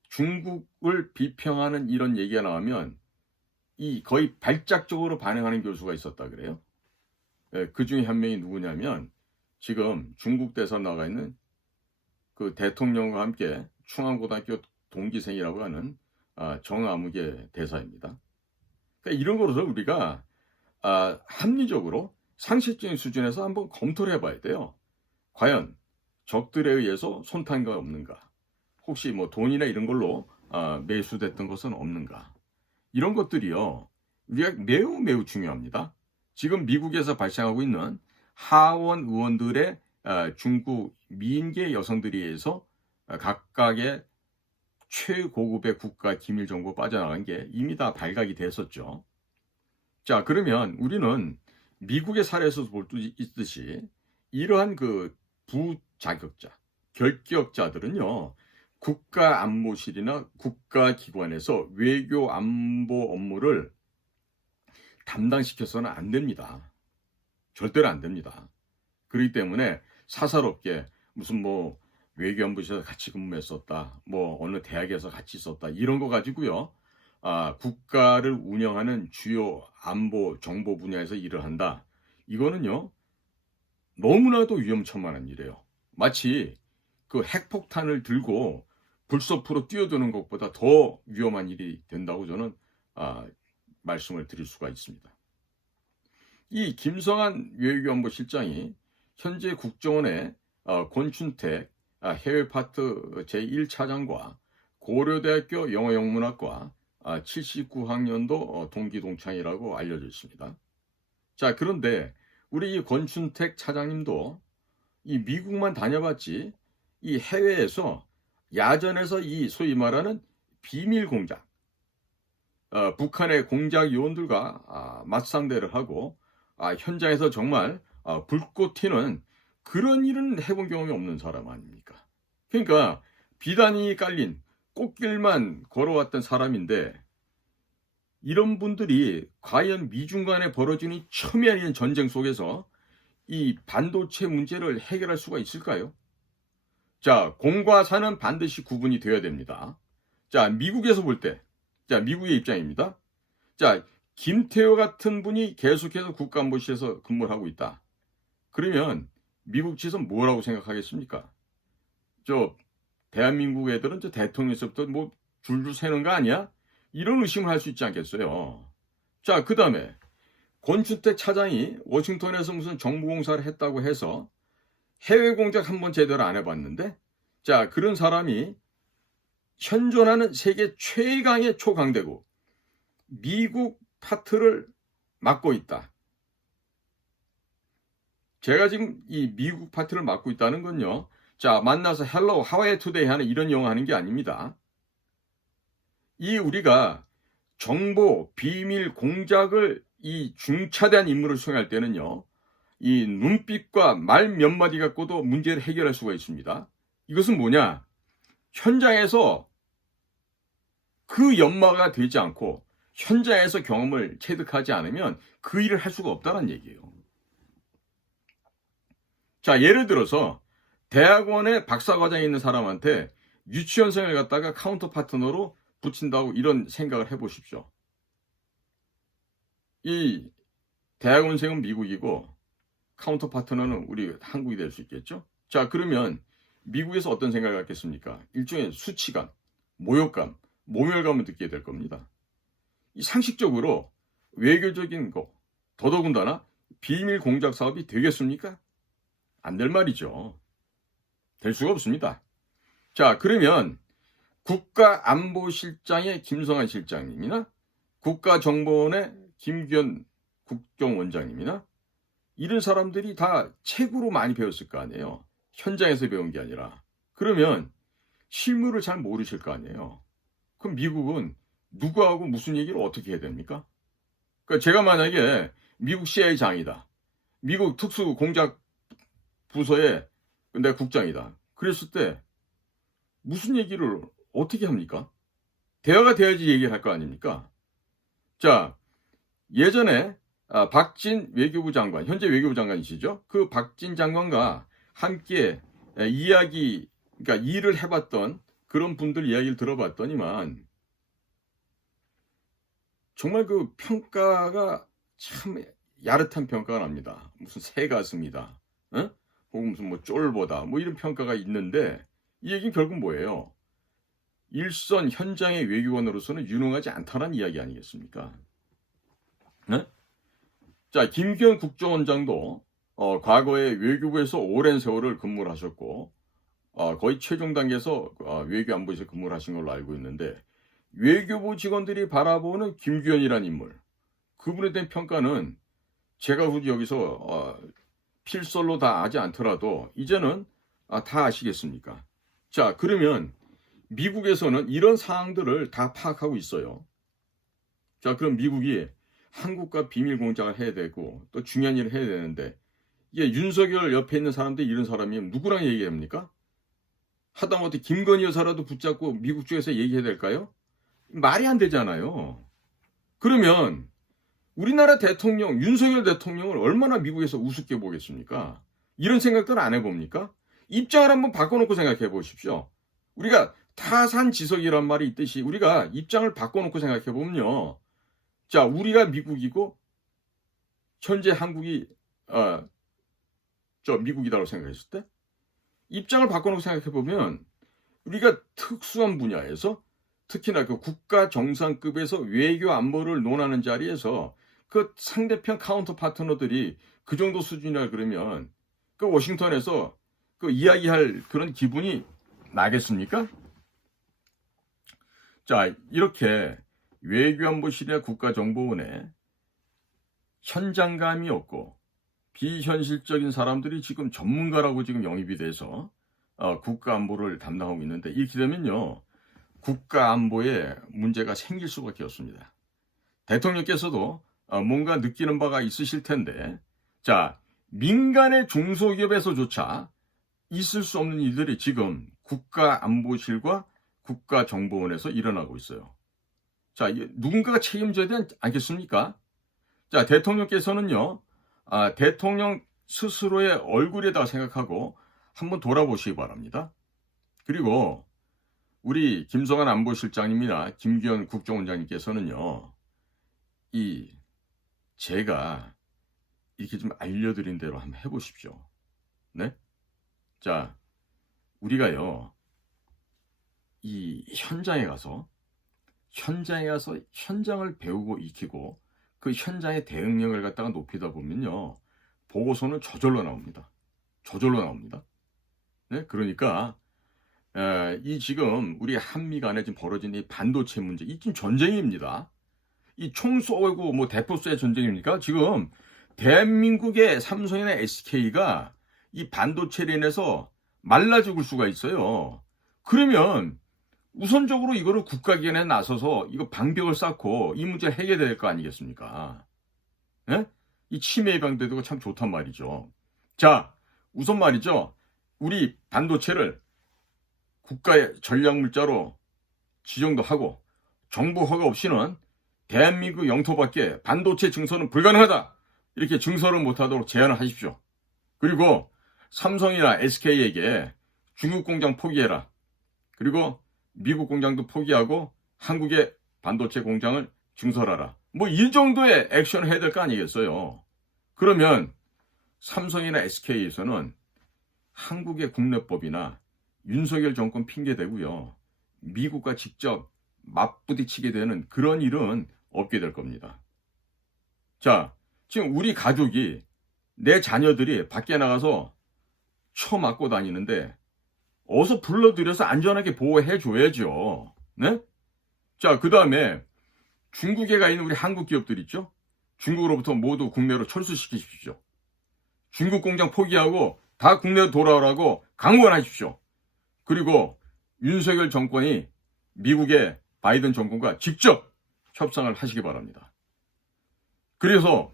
중국을 비평하는 이런 얘기가 나오면 이 거의 발작적으로 반응하는 교수가 있었다 그래요. 그 중에 한 명이 누구냐면 지금 중국 대사로 나가 있는 그 대통령과 함께 충암고등학교 동기생이라고 하는 정아무개 대사입니다. 그러니까 이런 거로서 우리가 합리적으로 상식적인 수준에서 한번 검토를 해봐야 돼요. 과연 적들에 의해서 손탄가 없는가? 혹시 뭐 돈이나 이런 걸로 매수됐던 것은 없는가? 이런 것들이요, 우리가 매우 매우 중요합니다. 지금 미국에서 발생하고 있는 하원 의원들의 중국 미인계 여성들에 의해서 각각의 최고급의 국가 기밀 정보 빠져나간 게 이미 다 발각이 됐었죠. 자, 그러면 우리는 미국의 사례에서 볼 수 있듯이 이러한 그 부자격자, 결격자들은요, 국가안보실이나 국가기관에서 외교 안보 업무를 담당시켜서는 안 됩니다. 절대로 안 됩니다. 그렇기 때문에 사사롭게 무슨 뭐 외교안보실에서 같이 근무했었다, 뭐 어느 대학에서 같이 있었다, 이런 거 가지고요, 국가를 운영하는 주요 안보 정보 분야에서 일을 한다, 이거는요 너무나도 위험천만한 일이에요. 마치 그 핵폭탄을 들고 불서프로 뛰어드는 것보다 더 위험한 일이 된다고 저는 말씀을 드릴 수가 있습니다. 이 김성한 외교안보실장이 현재 국정원의 권춘택 해외 파트 제1차장과 고려대학교 영어영문학과 79학년도 동기 동창이라고 알려져 있습니다. 자, 그런데 우리 이 권춘택 차장님도 이 미국만 다녀봤지 이 해외에서 야전에서 이 소위 말하는 비밀 공작, 북한의 공작 요원들과 맞상대를 하고 현장에서 정말 불꽃 튀는 그런 일은 해본 경험이 없는 사람 아닙니까? 그러니까 비단이 깔린 꽃길만 걸어왔던 사람인데, 이런 분들이 과연 미중 간에 벌어지는 첨예한 전쟁 속에서 이 반도체 문제를 해결할 수가 있을까요? 자, 공과 사는 반드시 구분이 되어야 됩니다. 자, 미국에서 볼 때, 자, 미국의 입장입니다. 자, 김태호 같은 분이 계속해서 국가안보실에서 근무를 하고 있다. 그러면 미국 측은 뭐라고 생각하겠습니까? 대한민국 애들은 대통령에서부터 뭐 줄줄 세는 거 아니야? 이런 의심을 할 수 있지 않겠어요? 자, 그 다음에 권춘택 차장이 워싱턴에서 무슨 정보공사를 했다고 해서 해외 공작 한번 제대로 안 해봤는데, 자, 그런 사람이 현존하는 세계 최강의 초강대국 미국 파트를 맡고 있다. 제가 지금 이 미국 파트를 맡고 있다는 건요, 자, 만나서 헬로 하와이 투데이 하는 이런 영어 하는 게 아닙니다. 이 우리가 정보 비밀 공작을 이 중차대한 임무를 수행할 때는요, 이 눈빛과 말 몇 마디 갖고도 문제를 해결할 수가 있습니다. 이것은 뭐냐? 현장에서 그 연마가 되지 않고 현장에서 경험을 체득하지 않으면 그 일을 할 수가 없다는 얘기예요. 자, 예를 들어서 대학원에 박사과정에 있는 사람한테 유치원생을 갖다가 카운터 파트너로 붙인다고 이런 생각을 해보십시오. 이 대학원생은 미국이고 카운터 파트너는 우리 한국이 될 수 있겠죠? 자, 그러면 미국에서 어떤 생각을 갖겠습니까? 일종의 수치감, 모욕감, 모멸감을 느끼게 될 겁니다. 이 상식적으로 외교적인 거, 더더군다나 비밀 공작 사업이 되겠습니까? 안 될 말이죠. 될 수가 없습니다. 자, 그러면 국가안보실장의 김성한 실장님이나 국가정보원의 김규현 국정원장님이나 이런 사람들이 다 책으로 많이 배웠을 거 아니에요. 현장에서 배운 게 아니라. 그러면 실무를 잘 모르실 거 아니에요. 그럼 미국은 누구하고 무슨 얘기를 어떻게 해야 됩니까? 그러니까 제가 만약에 미국 CIA 장이다. 미국 특수공작 부서의 내가 국장이다. 그랬을 때 무슨 얘기를 어떻게 합니까? 대화가 돼야지 얘기를 할 거 아닙니까? 자, 예전에 박진 외교부 장관, 현재 외교부 장관이시죠? 그 박진 장관과 함께 그러니까 일을 해봤던 그런 분들 이야기를 들어봤더니만 정말 그 평가가 참 야릇한 평가가 납니다. 무슨 새가슴이다, 어? 혹은 무슨 뭐 쫄보다, 뭐 이런 평가가 있는데 이 얘기는 결국 뭐예요? 일선 현장의 외교관으로서는 유능하지 않다는 이야기 아니겠습니까? 네? 자, 김규현 국정원장도 과거에 외교부에서 오랜 세월을 근무를 하셨고 거의 최종 단계에서 외교안보에서 근무를 하신 걸로 알고 있는데 외교부 직원들이 바라보는 김규현이라는 인물, 그분에 대한 평가는 제가 굳이 여기서 필설로 다 아지 않더라도 이제는 다 아시겠습니까? 자, 그러면 미국에서는 이런 사항들을 다 파악하고 있어요. 자, 그럼 미국이 한국과 비밀 공작을 해야 되고 또 중요한 일을 해야 되는데 이게 윤석열 옆에 있는 사람들이 이런 사람이면 누구랑 얘기합니까? 하다못해 김건희 여사라도 붙잡고 미국 쪽에서 얘기해야 될까요? 말이 안 되잖아요. 그러면 우리나라 대통령, 윤석열 대통령을 얼마나 미국에서 우습게 보겠습니까? 이런 생각들 안 해봅니까? 입장을 한번 바꿔놓고 생각해 보십시오. 우리가 타산지석이란 말이 있듯이 우리가 입장을 바꿔놓고 생각해 보면요. 자, 우리가 미국이고 현재 한국이 미국이라고 생각했을 때 입장을 바꿔놓고 생각해 보면 우리가 특수한 분야에서 특히나 그 국가 정상급에서 외교 안보를 논하는 자리에서 그 상대편 카운터 파트너들이 그 정도 수준이라 그러면 그 워싱턴에서 그 이야기할 그런 기분이 나겠습니까? 자, 이렇게 외교안보실이나 국가정보원에 현장감이 없고 비현실적인 사람들이 지금 전문가라고 지금 영입이 돼서 국가안보를 담당하고 있는데 이렇게 되면요. 국가안보에 문제가 생길 수밖에 없습니다. 대통령께서도 뭔가 느끼는 바가 있으실 텐데 자, 민간의 중소기업에서조차 있을 수 없는 일들이 지금 국가안보실과 국가정보원에서 일어나고 있어요. 자, 누군가가 책임져야 되지 않겠습니까? 자, 대통령께서는요, 대통령 스스로의 얼굴에다 생각하고 한번 돌아보시기 바랍니다. 그리고 우리 김성한 안보실장님이나 김규현 국정원장님께서는요, 제가 이렇게 좀 알려드린 대로 한번 해보십시오. 네? 자, 우리가요, 이 현장에 가서 현장을 배우고 익히고 그 현장의 대응력을 갖다가 높이다 보면요. 보고서는 저절로 나옵니다. 저절로 나옵니다. 네? 그러니까 이 지금 우리 한미 간에 지금 벌어진 이 반도체 문제, 이 지금 전쟁입니다. 이 총 쏘고 뭐 대포 쏘의 전쟁입니까? 지금 대한민국의 삼성이나 SK가 이 반도체로 인해서 말라 죽을 수가 있어요. 그러면 우선적으로 이거를 국가기관에 나서서 이거 방벽을 쌓고 이 문제를 해결해야 될 거 아니겠습니까? 예? 이 치매 예방되고 참 좋단 말이죠. 자, 우선 말이죠. 우리 반도체를 국가의 전략물자로 지정도 하고 정부 허가 없이는 대한민국 영토 밖에 반도체 증설은 불가능하다. 이렇게 증설을 못하도록 제한을 하십시오. 그리고 삼성이나 SK에게 중국 공장 포기해라. 그리고 미국 공장도 포기하고 한국의 반도체 공장을 증설하라. 뭐 이 정도의 액션을 해야 될 거 아니겠어요. 그러면 삼성이나 SK에서는 한국의 국내법이나 윤석열 정권 핑계대고요. 미국과 직접 맞부딪히게 되는 그런 일은 없게 될 겁니다. 자, 지금 우리 가족이 내 자녀들이 밖에 나가서 쳐 맞고 다니는데 어서 불러들여서 안전하게 보호해 줘야죠. 네? 자, 그 다음에 중국에 가 있는 우리 한국 기업들 있죠? 중국으로부터 모두 국내로 철수시키십시오. 중국 공장 포기하고 다 국내로 돌아오라고 강권하십시오. 그리고 윤석열 정권이 미국의 바이든 정권과 직접 협상을 하시기 바랍니다. 그래서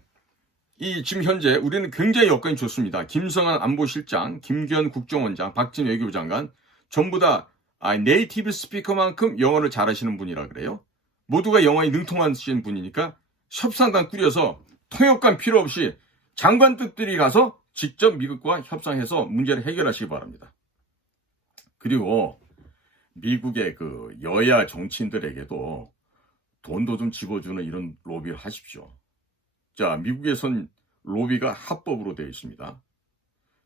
지금 현재 우리는 굉장히 여건이 좋습니다. 김성한 안보실장, 김기현 국정원장, 박진 외교부 장관 전부 다 네이티브 스피커만큼 영어를 잘하시는 분이라 그래요. 모두가 영어에 능통하신 분이니까 협상단 꾸려서 통역관 필요 없이 장관들이 가서 직접 미국과 협상해서 문제를 해결하시기 바랍니다. 그리고 미국의 그 여야 정치인들에게도 돈도 좀 집어주는 이런 로비를 하십시오. 자, 미국에선 로비가 합법으로 되어 있습니다.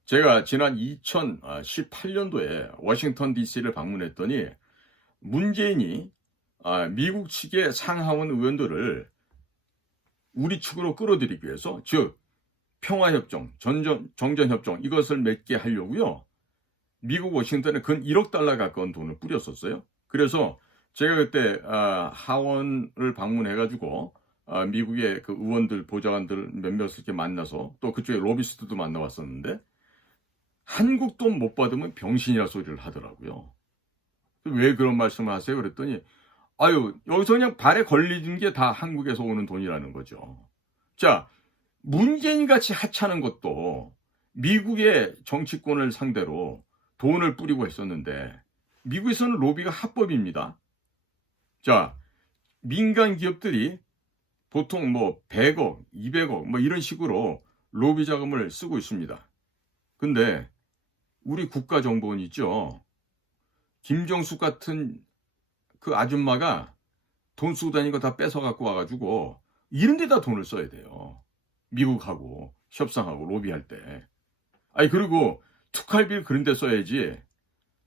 제가 지난 2018년도에 워싱턴 DC를 방문했더니 문재인이 미국 측의 상하원 의원들을 우리 측으로 끌어들이기 위해서, 즉 평화협정, 정전협정 이것을 맺게 하려고요. 미국 워싱턴에 근 1억 달러 가까운 돈을 뿌렸었어요. 그래서 제가 그때 하원을 방문해가지고 미국의 그 의원들, 보좌관들 몇몇 이렇게 만나서 또 그쪽에 로비스트도 만나왔었는데 한국 돈 못 받으면 병신이라 소리를 하더라고요. 왜 그런 말씀을 하세요? 그랬더니 여기서 그냥 발에 걸리는 게 다 한국에서 오는 돈이라는 거죠. 자, 문재인 같이 하찮은 것도 미국의 정치권을 상대로 돈을 뿌리고 했었는데 미국에서는 로비가 합법입니다. 자, 민간 기업들이 보통 100억, 200억 이런 식으로 로비 자금을 쓰고 있습니다. 근데 우리 국가정보원 있죠. 김정숙 같은 그 아줌마가 돈 쓰고 다니는 거 다 뺏어 갖고 와가지고 이런 데다 돈을 써야 돼요. 미국하고 협상하고 로비할 때. 그리고 특활비를 그런 데 써야지.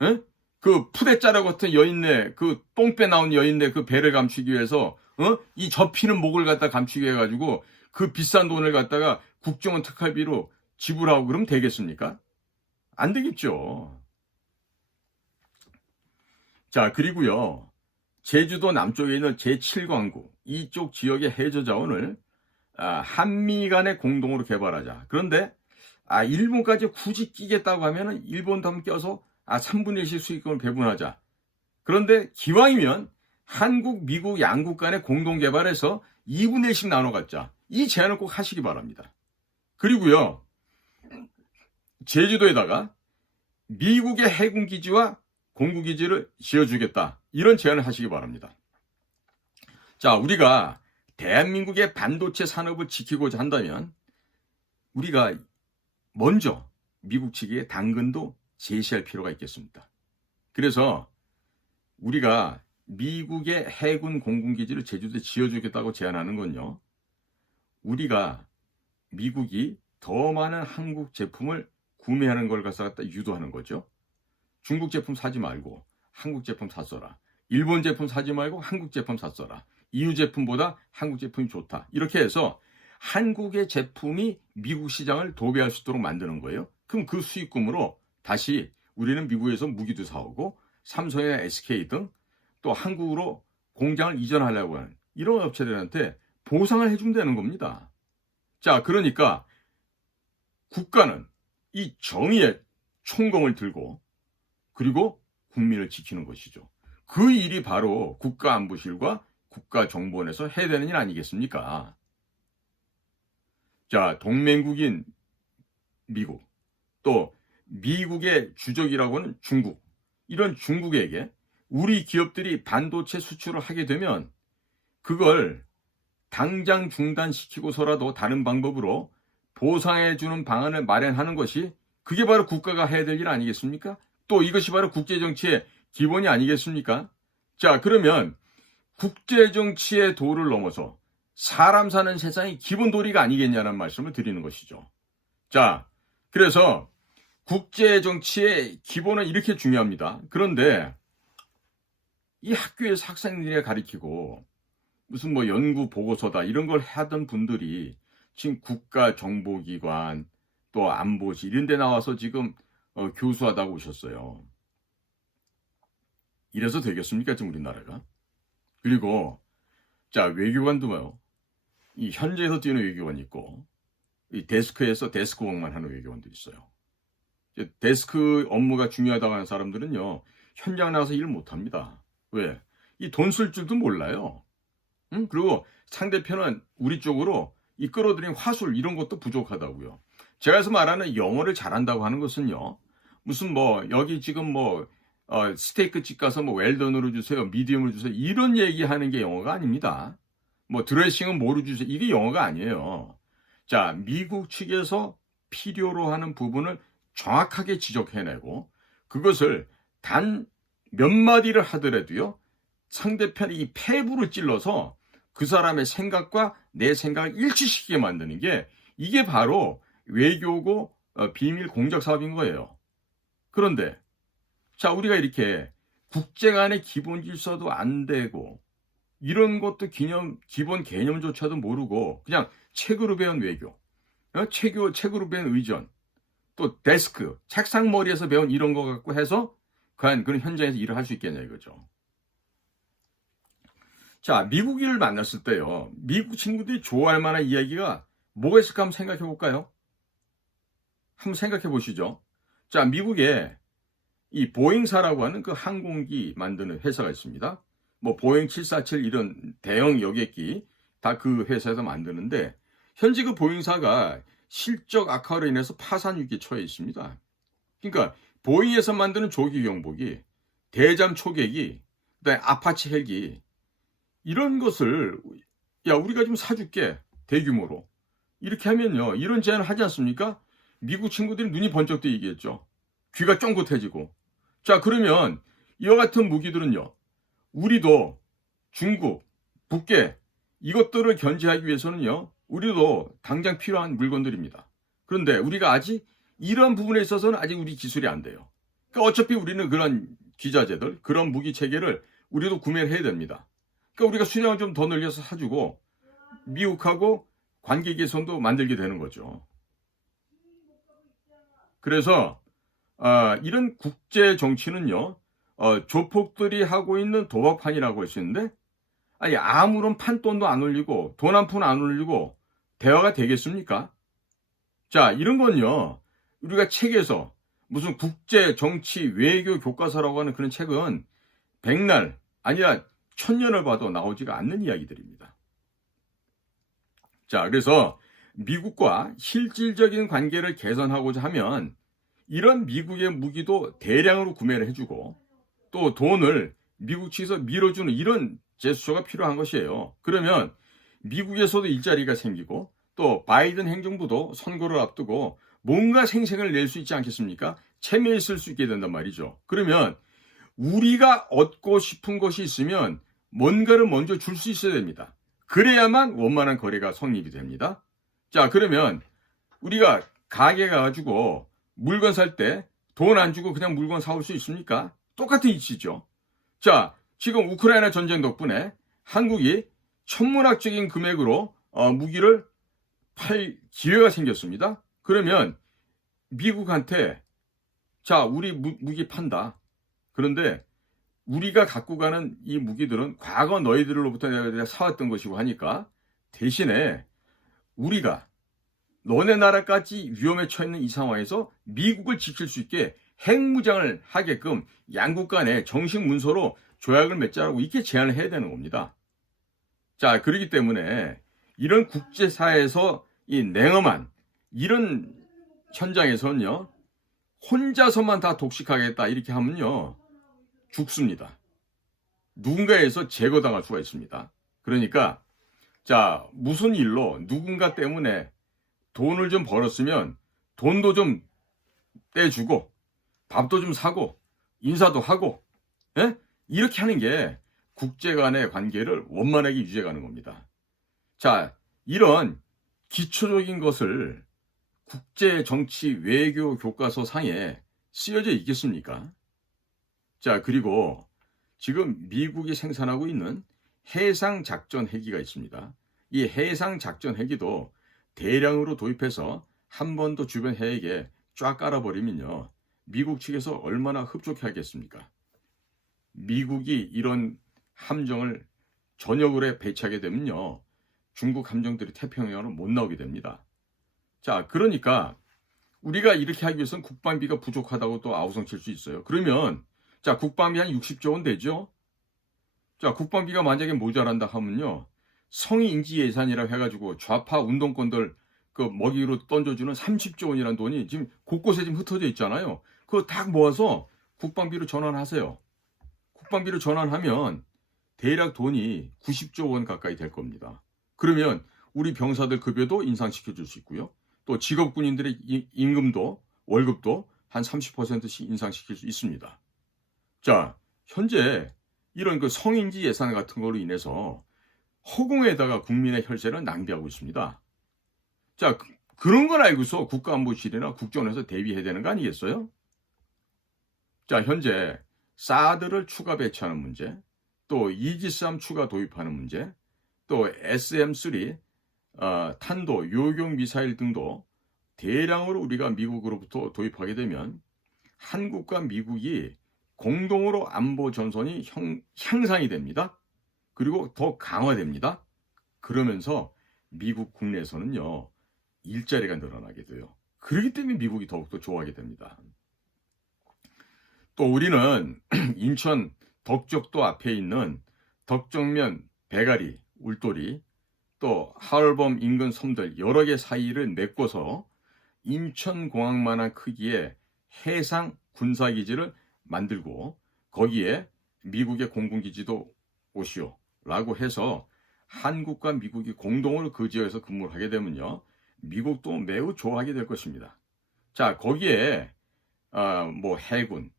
에? 그 푸대짜라 같은 여인네, 그 똥배 나온 여인네 그 배를 감추기 위해서 이 접히는 목을 갖다 감추기 해가지고 그 비싼 돈을 갖다가 국정원 특활비로 지불하고 그러면 되겠습니까? 안 되겠죠. 자, 그리고요. 제주도 남쪽에 있는 제7광구 이쪽 지역의 해저 자원을 한미 간에 공동으로 개발하자. 그런데 일본까지 굳이 끼겠다고 하면은 일본도 한번 껴서 3분의 1씩 수익금을 배분하자. 그런데 기왕이면 한국, 미국 양국 간에 공동 개발해서 2분의 1씩 나눠 갖자. 이 제안을 꼭 하시기 바랍니다. 그리고요. 제주도에다가 미국의 해군 기지와 공군 기지를 지어주겠다. 이런 제안을 하시기 바랍니다. 자, 우리가 대한민국의 반도체 산업을 지키고자 한다면 우리가 먼저 미국 측에 당근도 제시할 필요가 있겠습니다. 그래서 우리가 미국의 해군 공군기지를 제주도에 지어주겠다고 제안하는 건요. 우리가 미국이 더 많은 한국 제품을 구매하는 걸 갖다 유도하는 거죠. 중국 제품 사지 말고 한국 제품 샀어라. 일본 제품 사지 말고 한국 제품 샀어라. EU 제품보다 한국 제품이 좋다. 이렇게 해서 한국의 제품이 미국 시장을 도배할 수 있도록 만드는 거예요. 그럼 그 수익금으로 다시 우리는 미국에서 무기도 사오고 삼성이나 SK 등 또 한국으로 공장을 이전하려고 하는 이런 업체들한테 보상을 해주면 되는 겁니다. 자, 그러니까 국가는 이 정의의 총검을 들고 그리고 국민을 지키는 것이죠. 그 일이 바로 국가안보실과 국가정보원에서 해야 되는 일 아니겠습니까? 자, 동맹국인 미국, 또 미국의 주적이라고 하는 중국, 이런 중국에게 우리 기업들이 반도체 수출을 하게 되면 그걸 당장 중단시키고서라도 다른 방법으로 보상해주는 방안을 마련하는 것이 그게 바로 국가가 해야 될 일 아니겠습니까? 또 이것이 바로 국제정치의 기본이 아니겠습니까? 자, 그러면 국제정치의 도를 넘어서 사람 사는 세상이 기본 도리가 아니겠냐는 말씀을 드리는 것이죠. 자, 그래서 국제정치의 기본은 이렇게 중요합니다. 그런데 이 학교에서 학생들이 가르치고 무슨 연구 보고서다 이런 걸 하던 분들이 지금 국가정보기관 또 안보실 이런 데 나와서 지금 교수하다고 오셨어요. 이래서 되겠습니까? 지금 우리나라가. 그리고 자, 외교관도 이 현지에서 뛰는 외교관이 있고 이 데스크에서 데스크웍만 하는 외교관도 있어요. 데스크 업무가 중요하다고 하는 사람들은요, 현장 나가서 일 못합니다. 왜? 이 돈 쓸 줄도 몰라요. 응? 그리고 상대편은 우리 쪽으로 이 끌어들인 화술 이런 것도 부족하다고요. 제가 해서 말하는 영어를 잘한다고 하는 것은요, 무슨 여기 지금 스테이크 집 가서 웰던으로 주세요, 미디움으로 주세요 이런 얘기하는 게 영어가 아닙니다. 드레싱은 뭐로 주세요 이게 영어가 아니에요. 자, 미국 측에서 필요로 하는 부분을 정확하게 지적해내고 그것을 단 몇 마디를 하더라도요, 상대편이 이 폐부를 찔러서 그 사람의 생각과 내 생각을 일치시키게 만드는 게 이게 바로 외교고 비밀 공작 사업인 거예요. 그런데 자, 우리가 이렇게 국제 간의 기본 질서도 안 되고 이런 것도 기본 개념조차도 모르고 그냥 책으로 배운 외교, 책으로 배운 의전, 또 데스크, 책상 머리에서 배운 이런 거 갖고 해서 과연 그런 현장에서 일을 할 수 있겠냐 이거죠. 자, 미국인을 만났을 때요, 미국 친구들이 좋아할 만한 이야기가 뭐가 있을까 한번 생각해 볼까요? 한번 생각해 보시죠. 자, 미국에 이 보잉사라고 하는 그 항공기 만드는 회사가 있습니다. 보잉 747 이런 대형 여객기 다 그 회사에서 만드는데 현재 그 보잉사가 실적 악화로 인해서 파산 위기에 처해 있습니다. 그러니까 보잉에서 만드는 조기 경보기, 대잠 초계기, 그다음에 아파치 헬기 이런 것을 우리가 좀 사줄게 대규모로 이렇게 하면요, 이런 제안을 하지 않습니까? 미국 친구들이 눈이 번쩍 뜨이겠죠. 귀가 쫑긋해지고. 자, 그러면 이와 같은 무기들은요, 우리도 중국, 북계 이것들을 견제하기 위해서는요, 우리도 당장 필요한 물건들입니다. 그런데 우리가 아직 이러한 부분에 있어서는 아직 우리 기술이 안 돼요. 그러니까 어차피 우리는 그런 기자재들, 그런 무기 체계를 우리도 구매를 해야 됩니다. 그러니까 우리가 수량을 좀 더 늘려서 사주고 미국하고 관계 개선도 만들게 되는 거죠. 그래서 이런 국제 정치는요, 조폭들이 하고 있는 도박판이라고 할 수 있는데, 아니 아무런 판돈도 안 올리고 돈 한 푼 안 올리고 대화가 되겠습니까? 자, 이런 건요, 우리가 책에서 무슨 국제 정치 외교 교과서라고 하는 그런 책은 백날 아니라 천년을 봐도 나오지가 않는 이야기들입니다. 자, 그래서 미국과 실질적인 관계를 개선하고자 하면 이런 미국의 무기도 대량으로 구매를 해주고 또 돈을 미국 측에서 밀어주는 이런 제스처가 필요한 것이에요. 그러면 미국에서도 일자리가 생기고 또 바이든 행정부도 선거를 앞두고 뭔가 생색을 낼 수 있지 않겠습니까? 체면이 있을 수 있게 된단 말이죠. 그러면 우리가 얻고 싶은 것이 있으면 뭔가를 먼저 줄 수 있어야 됩니다. 그래야만 원만한 거래가 성립이 됩니다. 자, 그러면 우리가 가게 가가지고 물건 살 때 돈 안 주고 그냥 물건 사올 수 있습니까? 똑같은 이치죠. 자, 지금 우크라이나 전쟁 덕분에 한국이 천문학적인 금액으로 무기를 팔 기회가 생겼습니다. 그러면 미국한테 자, 우리 무기 판다. 그런데 우리가 갖고 가는 이 무기들은 과거 너희들로부터 내가 사왔던 것이고 하니까 대신에 우리가 너네 나라까지 위험에 처해 있는 이 상황에서 미국을 지킬 수 있게 핵무장을 하게끔 양국 간에 정식 문서로 조약을 맺자라고 이렇게 제안을 해야 되는 겁니다. 자, 그렇기 때문에 이런 국제사회에서 이 냉엄한 이런 현장에서는요, 혼자서만 다 독식하겠다 이렇게 하면요, 죽습니다. 누군가에서 제거당할 수가 있습니다. 그러니까 자, 무슨 일로 누군가 때문에 돈을 좀 벌었으면 돈도 좀 떼주고 밥도 좀 사고 인사도 하고 이렇게 하는 게 국제 간의 관계를 원만하게 유지해가는 겁니다. 자, 이런 기초적인 것을 국제 정치 외교 교과서 상에 쓰여져 있겠습니까? 자, 그리고 지금 미국이 생산하고 있는 해상작전 헬기가 있습니다. 이 해상작전 헬기도 대량으로 도입해서 한 번 더 주변 해역에 쫙 깔아버리면요, 미국 측에서 얼마나 흡족해 하겠습니까? 미국이 이런 함정을 전역으로 배치하게 되면요, 중국 함정들이 태평양으로 못 나오게 됩니다. 자, 그러니까 우리가 이렇게 하기 위해서는 국방비가 부족하다고 또 아우성칠 수 있어요. 그러면 자, 국방비 한 60조 원 되죠? 자, 국방비가 만약에 모자란다 하면요, 성의 인지 예산이라고 해가지고 좌파 운동권들 그 먹이로 던져주는 30조 원이라는 돈이 지금 곳곳에 지금 흩어져 있잖아요. 그거 다 모아서 국방비로 전환하세요. 국방비로 전환하면 대략 돈이 90조 원 가까이 될 겁니다. 그러면 우리 병사들 급여도 인상시켜 줄 수 있고요. 또 직업군인들의 임금도 월급도 한 30%씩 인상시킬 수 있습니다. 자, 현재 이런 그 성인지 예산 같은 거로 인해서 허공에다가 국민의 혈세를 낭비하고 있습니다. 자, 그런 걸 알고서 국가안보실이나 국정원에서 대비해야 되는 거 아니겠어요? 자, 현재 사드를 추가 배치하는 문제, 또 이지스함 추가 도입하는 문제, 또 SM-3 탄도, 요격 미사일 등도 대량으로 우리가 미국으로부터 도입하게 되면 한국과 미국이 공동으로 안보 전선이 향상이 됩니다. 그리고 더 강화됩니다. 그러면서 미국 국내에서는요, 일자리가 늘어나게 돼요. 그렇기 때문에 미국이 더욱더 좋아하게 됩니다. 또 우리는 인천 덕적도 앞에 있는 덕정면, 배가리, 울돌이, 또 하얼범 인근 섬들 여러 개 사이를 메꿔서 인천공항만한 크기의 해상 군사기지를 만들고 거기에 미국의 공군기지도 오시오 라고 해서 한국과 미국이 공동으로 그 지역에서 근무를 하게 되면요, 미국도 매우 좋아하게 될 것입니다. 자, 거기에 뭐 해군,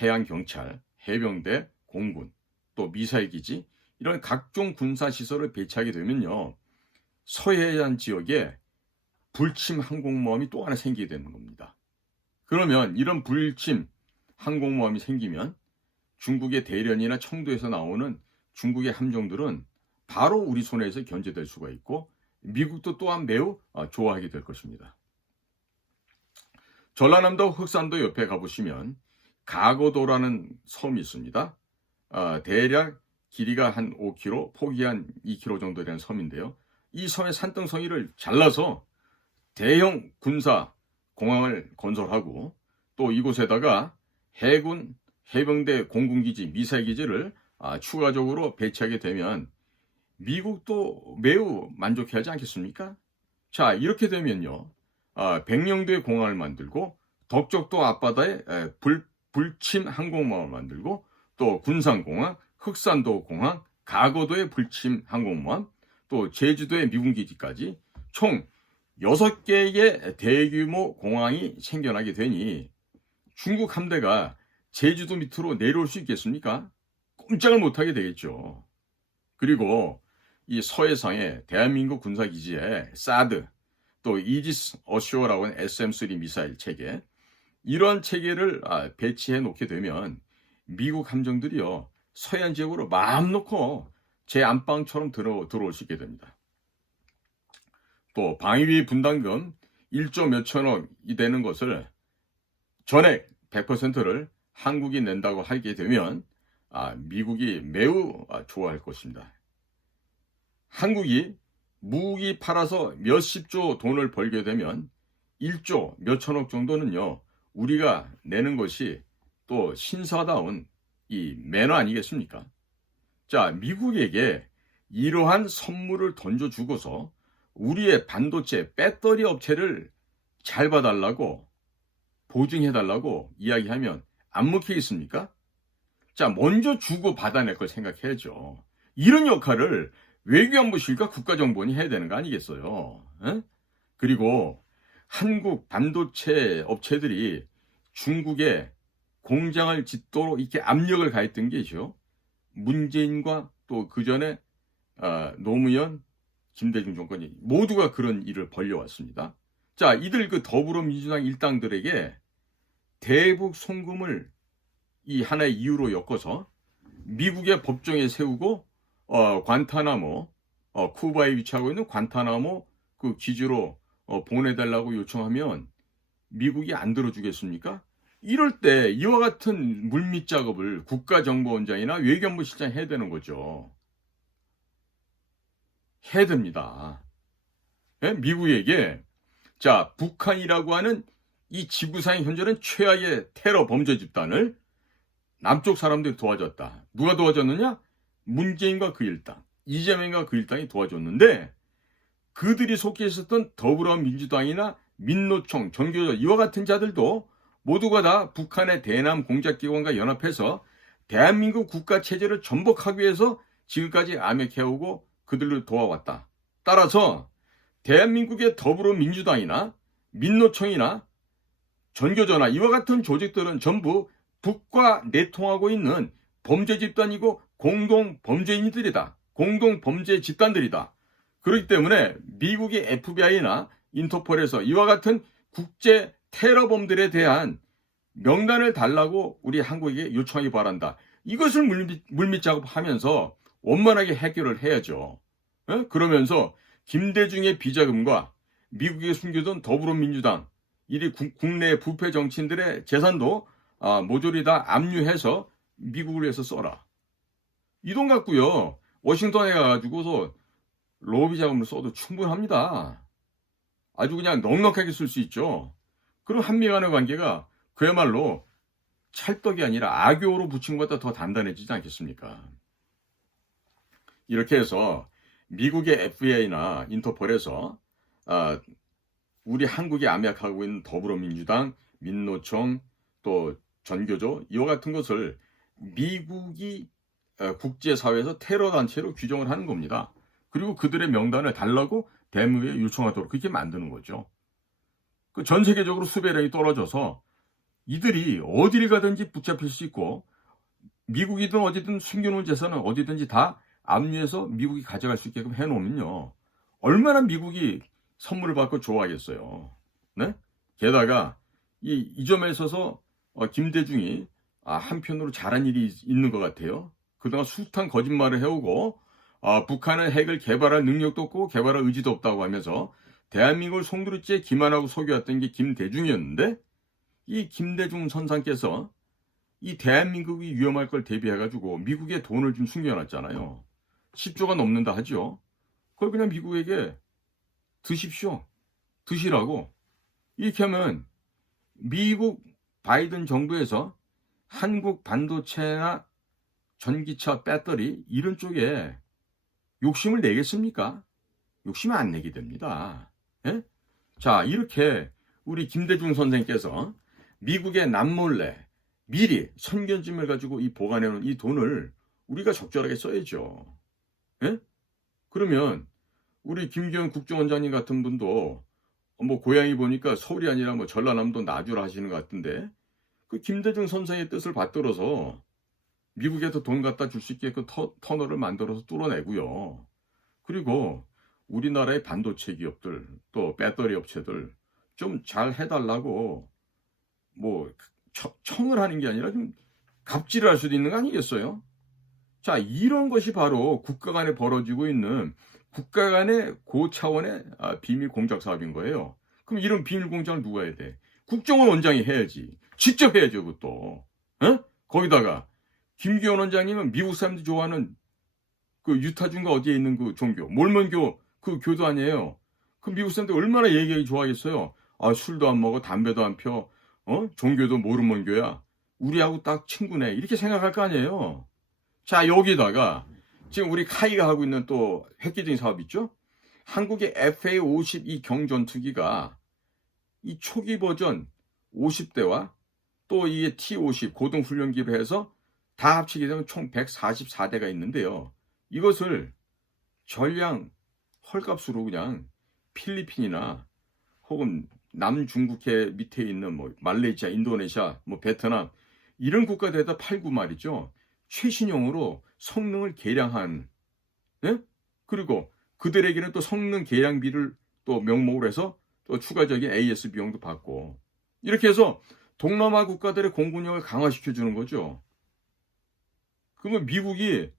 해양경찰, 해병대, 공군, 또 미사일기지 이런 각종 군사시설을 배치하게 되면요, 서해안 지역에 불침 항공모함이 또 하나 생기게 되는 겁니다. 그러면 이런 불침 항공모함이 생기면 중국의 대련이나 청도에서 나오는 중국의 함정들은 바로 우리 손에서 견제될 수가 있고 미국도 또한 매우 좋아하게 될 것입니다. 전라남도 흑산도 옆에 가보시면 가거도라는 섬이 있습니다. 대략 길이가 한 5km, 폭이 한 2km 정도 되는 섬인데요. 이 섬의 산등성이를 잘라서 대형 군사 공항을 건설하고 또 이곳에다가 해군, 해병대, 공군기지, 미사일기지를 추가적으로 배치하게 되면 미국도 매우 만족해하지 않겠습니까? 자, 이렇게 되면요, 백령도에 공항을 만들고 덕적도 앞바다에 불침 항공모함을 만들고 또 군산공항, 흑산도 공항, 가거도의 불침 항공모함, 또 제주도의 미군기지까지 총 6개의 대규모 공항이 생겨나게 되니 중국 함대가 제주도 밑으로 내려올 수 있겠습니까? 꼼짝을 못하게 되겠죠. 그리고 이 서해상의 대한민국 군사기지에 사드, 또 이지스 어쇼어라고 하는 SM-3 미사일 체계, 이러한 체계를 배치해 놓게 되면 미국 함정들이요, 서해안 지역으로 마음 놓고 제 안방처럼 들어올 수 있게 됩니다. 또 방위비 분담금 1조 몇천억이 되는 것을 전액 100%를 한국이 낸다고 하게 되면 미국이 매우 좋아할 것입니다. 한국이 무기 팔아서 몇십조 돈을 벌게 되면 1조 몇천억 정도는요, 우리가 내는 것이 또 신사다운 이 매너 아니겠습니까? 자, 미국에게 이러한 선물을 던져주고서 우리의 반도체 배터리 업체를 잘 봐달라고, 보증해달라고 이야기하면 안 먹히겠습니까? 자, 먼저 주고 받아낼 걸 생각해야죠. 이런 역할을 외교안보실과 국가정보원이 해야 되는 거 아니겠어요? 에? 그리고 한국 반도체 업체들이 중국에 공장을 짓도록 이렇게 압력을 가했던 게죠, 문재인과 또 그 전에 노무현, 김대중 정권이 모두가 그런 일을 벌려왔습니다. 자, 이들 그 더불어민주당 일당들에게 대북 송금을 이 하나의 이유로 엮어서 미국의 법정에 세우고 관타나모, 쿠바에 위치하고 있는 관타나모 그 기지로 보내달라고 요청하면 미국이 안 들어주겠습니까? 이럴 때 이와 같은 물밑 작업을 국가정보원장이나 외교부 실장이 해야 되는 거죠. 해야 됩니다. 예? 미국에게 자, 북한이라고 하는 이 지구상에 현존하는 최악의 테러 범죄 집단을 남쪽 사람들이 도와줬다. 누가 도와줬느냐? 문재인과 그 일당, 이재명과 그 일당이 도와줬는데 그들이 속해 있었던 더불어민주당이나 민노총, 전교조 이와 같은 자들도 모두가 다 북한의 대남 공작기관과 연합해서 대한민국 국가체제를 전복하기 위해서 지금까지 암약해오고 그들을 도와왔다. 따라서 대한민국의 더불어민주당이나 민노총이나 전교조나 이와 같은 조직들은 전부 북과 내통하고 있는 범죄 집단이고 공동 범죄인들이다. 공동 범죄 집단들이다. 그렇기 때문에 미국의 FBI나 인터폴에서 이와 같은 국제 테러범들에 대한 명단을 달라고 우리 한국에게 요청하기 바란다. 이것을 물밑 작업하면서 원만하게 해결을 해야죠. 그러면서 김대중의 비자금과 미국에 숨겨둔 더불어민주당 이리 국내 부패 정치인들의 재산도 모조리 다 압류해서 미국을 위해서 써라. 이 돈 갖고요. 워싱턴에 가가지고서 로비 자금을 써도 충분합니다. 아주 그냥 넉넉하게 쓸 수 있죠. 그럼 한미 간의 관계가 그야말로 찰떡이 아니라 악교로 붙인 것보다 더 단단해지지 않겠습니까? 이렇게 해서 미국의 FBI나 인터폴에서 우리 한국에 암약하고 있는 더불어민주당, 민노총, 또 전교조 이와 같은 것을 미국이 국제사회에서 테러단체로 규정을 하는 겁니다. 그리고 그들의 명단을 달라고 대무에 요청하도록 그렇게 만드는 거죠. 그 전 세계적으로 수배력이 떨어져서 이들이 어디를 가든지 붙잡힐 수 있고 미국이든 어디든 숨겨놓은 재산은 어디든지 다 압류해서 미국이 가져갈 수 있게끔 해놓으면요. 얼마나 미국이 선물을 받고 좋아하겠어요. 네? 게다가 이 점에 있어서 김대중이 한편으로 잘한 일이 있는 것 같아요. 그동안 숱한 거짓말을 해오고 북한은 핵을 개발할 능력도 없고 개발할 의지도 없다고 하면서 대한민국을 송두리째 기만하고 속여왔던 게 김대중이었는데 이 김대중 선상께서 이 대한민국이 위험할 걸 대비해가지고 미국에 돈을 좀 숨겨놨잖아요. 10조가 넘는다 하죠. 그걸 그냥 미국에게 드십시오. 드시라고. 이렇게 하면 미국 바이든 정부에서 한국 반도체나 전기차 배터리 이런 쪽에 욕심을 내겠습니까? 욕심을 안 내게 됩니다. 예? 자, 이렇게 우리 김대중 선생께서 미국의 남몰래 미리 선견짐을 가지고 이 보관해놓은 이 돈을 우리가 적절하게 써야죠. 예? 그러면 우리 김기현 국정원장님 같은 분도 뭐 고향이 보니까 서울이 아니라 뭐 전라남도 나주라 하시는 것 같은데 그 김대중 선생의 뜻을 받들어서 미국에서 돈 갖다 줄 수 있게 그 터널을 만들어서 뚫어내고요. 그리고 우리나라의 반도체 기업들 또 배터리 업체들 좀 잘 해달라고 뭐 청을 하는 게 아니라 좀 갑질을 할 수도 있는 거 아니겠어요? 자, 이런 것이 바로 국가 간에 벌어지고 있는 국가 간의 고차원의 비밀 공작 사업인 거예요. 그럼 이런 비밀 공작을 누가 해야 돼? 국정원 원장이 해야지. 직접 해야죠, 그것도. 거기다가 김기현 원장님은 미국 사람들이 좋아하는 그 유타주인가 어디에 있는 그 종교, 몰몬교 그 교도 아니에요. 그 미국 사람들 얼마나 얘기하기 좋아하겠어요. 술도 안 먹어, 담배도 안 펴, 종교도 모르몬교야. 우리하고 딱 친구네. 이렇게 생각할 거 아니에요. 자, 여기다가 지금 우리 카이가 하고 있는 또 획기적인 사업 있죠? 한국의 FA-52 경전투기가 이 초기 버전 50대와 또 이 T-50 고등훈련기를 해서 다 합치게 되면 총 144대가 있는데요. 이것을 전량 헐값으로 그냥 필리핀이나 혹은 남중국해 밑에 있는 뭐 말레이시아, 인도네시아, 뭐 베트남 이런 국가들에다 팔고 말이죠. 최신형으로 성능을 개량한, 예? 그리고 그들에게는 또 성능 개량비를 또 명목으로 해서 또 추가적인 AS 비용도 받고 이렇게 해서 동남아 국가들의 공군력을 강화시켜주는 거죠. 그러면 미국이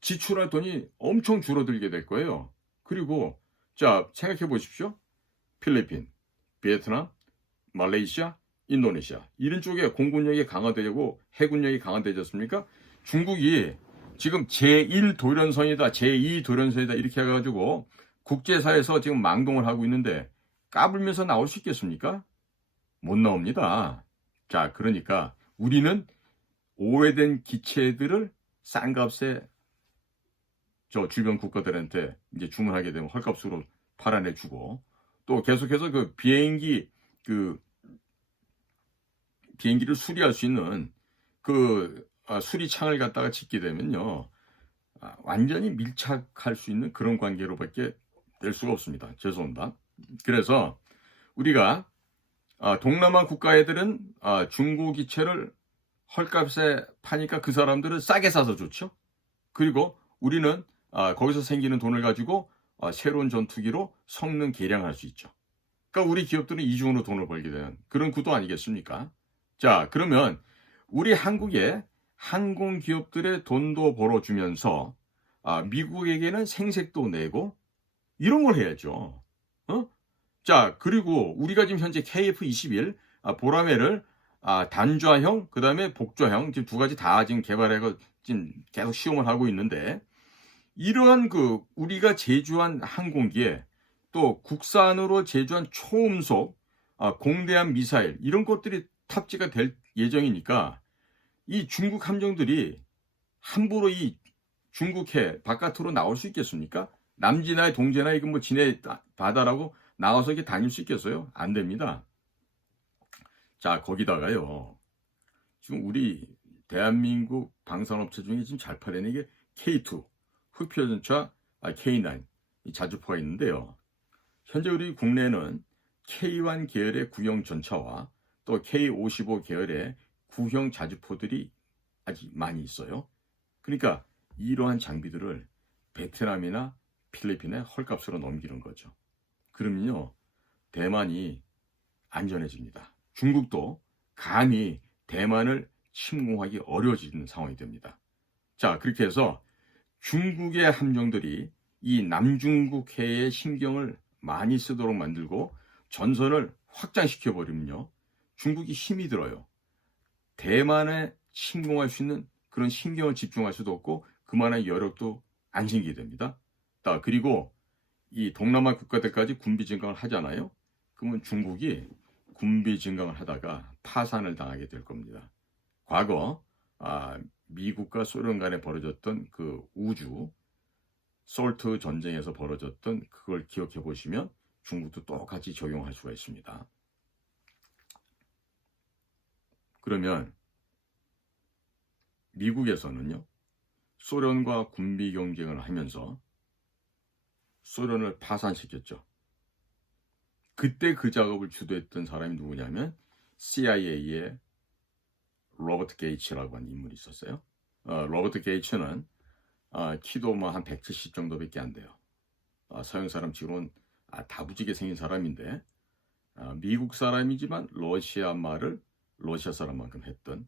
지출할 돈이 엄청 줄어들게 될 거예요. 그리고 자, 생각해 보십시오. 필리핀, 베트남, 말레이시아, 인도네시아 이런 쪽에 공군력이 강화되고 해군력이 강화되졌습니까? 중국이 지금 제1도련선이다, 제2도련선이다 이렇게 해가지고 국제사에서 지금 망동을 하고 있는데 까불면서 나올 수 있겠습니까? 못 나옵니다. 자, 그러니까 우리는 오래된 기체들을 싼 값에 저 주변 국가들한테 이제 주문하게 되면 헐값으로 팔아내주고 또 계속해서 그 비행기를 수리할 수 있는 그 수리창을 갖다가 짓게 되면요. 완전히 밀착할 수 있는 그런 관계로밖에 될 수가 없습니다. 죄송합니다. 그래서 우리가 동남아 국가 애들은 중국 기체를 헐값에 파니까 그 사람들은 싸게 사서 좋죠. 그리고 우리는 거기서 생기는 돈을 가지고 새로운 전투기로 성능 개량할 수 있죠. 그러니까 우리 기업들은 이중으로 돈을 벌게 되는 그런 구도 아니겠습니까? 자, 그러면 우리 한국의 항공 기업들의 돈도 벌어주면서 미국에게는 생색도 내고 이런 걸 해야죠. 자, 그리고 우리가 지금 현재 KF-21 보라매를 단좌형, 그 다음에 복좌형 지금 두 가지 다 지금 개발해서 지금 계속 시험을 하고 있는데 이러한 그 우리가 제조한 항공기에 또 국산으로 제조한 초음속 공대함 미사일 이런 것들이 탑재가 될 예정이니까 이 중국 함정들이 함부로 이 중국해 바깥으로 나올 수 있겠습니까? 남지나 동지나 이거 뭐 지네 바다라고 나와서 이렇게 다닐 수 있겠어요? 안 됩니다. 자, 거기다가요. 지금 우리 대한민국 방산업체 중에 지금 잘 팔리는 게 K2 흑표전차 K9 이 자주포가 있는데요. 현재 우리 국내는 K1 계열의 구형 전차와 또 K55 계열의 구형 자주포들이 아직 많이 있어요. 그러니까 이러한 장비들을 베트남이나 필리핀에 헐값으로 넘기는 거죠. 그러면요, 대만이 안전해집니다. 중국도 감히 대만을 침공하기 어려워지는 상황이 됩니다. 자, 그렇게 해서 중국의 함정들이 이 남중국해에 신경을 많이 쓰도록 만들고 전선을 확장시켜 버리면요, 중국이 힘이 들어요. 대만에 침공할 수 있는 그런 신경을 집중할 수도 없고 그만한 여력도 안 생기게 됩니다. 그리고 이 동남아 국가들까지 군비 증강을 하잖아요. 그러면 중국이 군비 증강을 하다가 파산을 당하게 될 겁니다. 과거 미국과 소련 간에 벌어졌던 그 우주 솔트 전쟁에서 벌어졌던 그걸 기억해 보시면 중국도 똑같이 적용할 수가 있습니다. 그러면 미국에서는요, 소련과 군비 경쟁을 하면서 소련을 파산시켰죠. 그때 그 작업을 주도했던 사람이 누구냐면 CIA의 로버트 게이츠라고 하는 인물이 있었어요. 로버트 게이츠는 키도 뭐 한 170 정도밖에 안 돼요. 서양 사람 치고는 다부지게 생긴 사람인데 미국 사람이지만 러시아 말을 러시아 사람만큼 했던,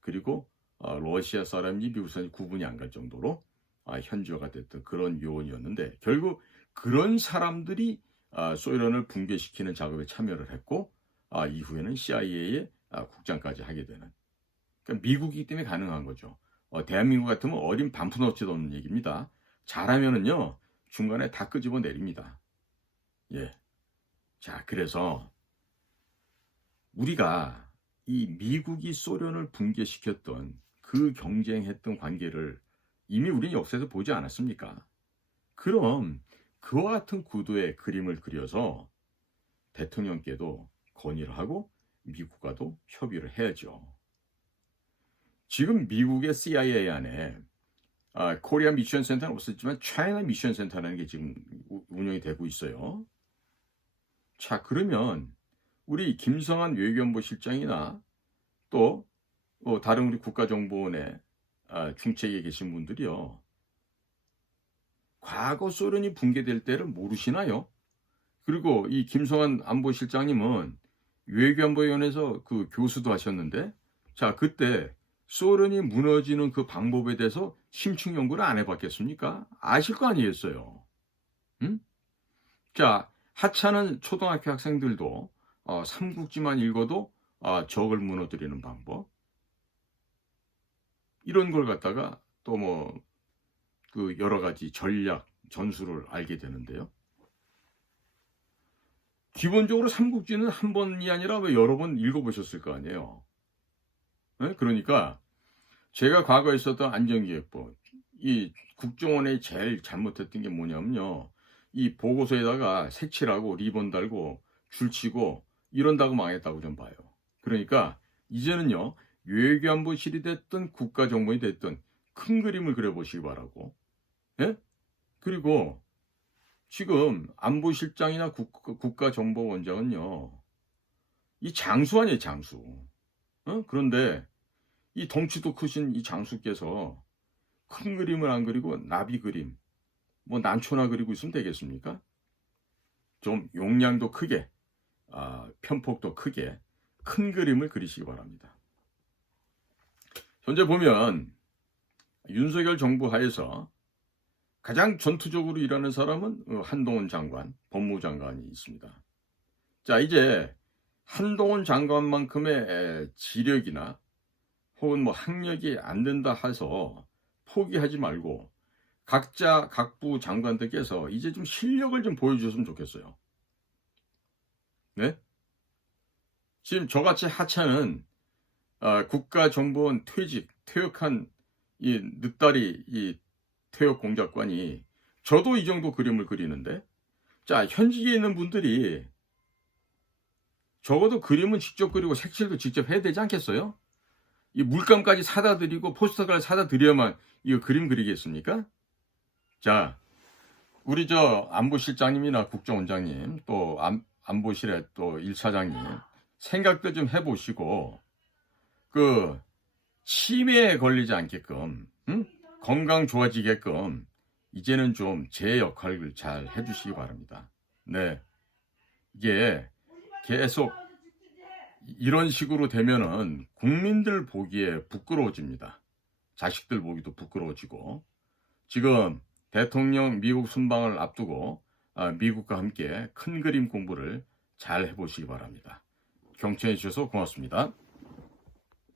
그리고 러시아 사람이 미국 사람이 구분이 안 갈 정도로 현지화가 됐던 그런 요원이었는데 결국 그런 사람들이 소련을 붕괴시키는 작업에 참여를 했고 이후에는 CIA의 국장까지 하게 되는, 그러니까 미국이기 때문에 가능한 거죠. 대한민국 같으면 어린 반푼어치도 없는 얘기입니다. 잘하면은요 중간에 다 끄집어 내립니다. 예. 자, 그래서 우리가 이 미국이 소련을 붕괴시켰던 그 경쟁했던 관계를 이미 우리는 역사에서 보지 않았습니까? 그럼 그와 같은 구도의 그림을 그려서 대통령께도 건의를 하고 미국과도 협의를 해야죠. 지금 미국의 CIA 안에 코리아 미션 센터는 없었지만 차이나 미션 센터라는 게 지금 운영이 되고 있어요. 자, 그러면 우리 김성한 외교안보 실장이나 또 다른 우리 국가정보원의 중책에 계신 분들이요, 과거 소련이 붕괴될 때를 모르시나요? 그리고 이 김성한 안보실장님은 외교안보위원회에서 그 교수도 하셨는데, 자, 그때 소련이 무너지는 그 방법에 대해서 심층 연구를 안 해봤겠습니까? 아실 거 아니겠어요? 응? 자, 하찮은 초등학교 학생들도 삼국지만 읽어도 적을 무너뜨리는 방법, 이런 걸 갖다가 또 그 여러 가지 전략, 전술을 알게 되는데요. 기본적으로 삼국지는 한 번이 아니라 왜 여러 번 읽어보셨을 거 아니에요. 예? 그러니까 제가 과거에 있었던 안전기획법, 이 국정원에 제일 잘못했던 게 뭐냐면요. 이 보고서에다가 색칠하고 리본 달고 줄치고 이런다고 망했다고 좀 봐요. 그러니까 이제는요. 외교안보실이 됐든 국가정보원이 됐든 큰 그림을 그려보시기 바라고. 예? 그리고 지금 안보실장이나 국가정보원장은요. 이 장수 아니에요, 장수. 그런데 이 덩치도 크신 이 장수께서 큰 그림을 안 그리고 나비 그림, 난초나 그리고 있으면 되겠습니까? 좀 용량도 크게, 편폭도 크게 큰 그림을 그리시기 바랍니다. 현재 보면 윤석열 정부 하에서 가장 전투적으로 일하는 사람은 한동훈 장관, 법무장관이 있습니다. 자, 이제 한동훈 장관만큼의 지력이나 혹은 학력이 안 된다 해서 포기하지 말고 각자 각부 장관들께서 이제 좀 실력을 좀 보여주셨으면 좋겠어요. 네? 지금 저같이 하찮은 국가정보원 퇴역한 이 늦다리 이 퇴역 공작관이 저도 이 정도 그림을 그리는데, 자, 현직에 있는 분들이 적어도 그림은 직접 그리고 색칠도 직접 해야 되지 않겠어요? 이 물감까지 사다 드리고 포스터까지 사다 드려야만 이거 그림 그리겠습니까? 자, 우리 안보실장님이나 국정원장님, 또 안보실의 또 1차장님 생각도 좀 해보시고 그 치매에 걸리지 않게끔, 건강 좋아지게끔 이제는 좀 제 역할을 잘 해주시기 바랍니다. 네, 이게 계속 이런 식으로 되면은 국민들 보기에 부끄러워집니다. 자식들 보기도 부끄러워지고, 지금 대통령 미국 순방을 앞두고 미국과 함께 큰 그림 공부를 잘 해보시기 바랍니다. 경청해 주셔서 고맙습니다.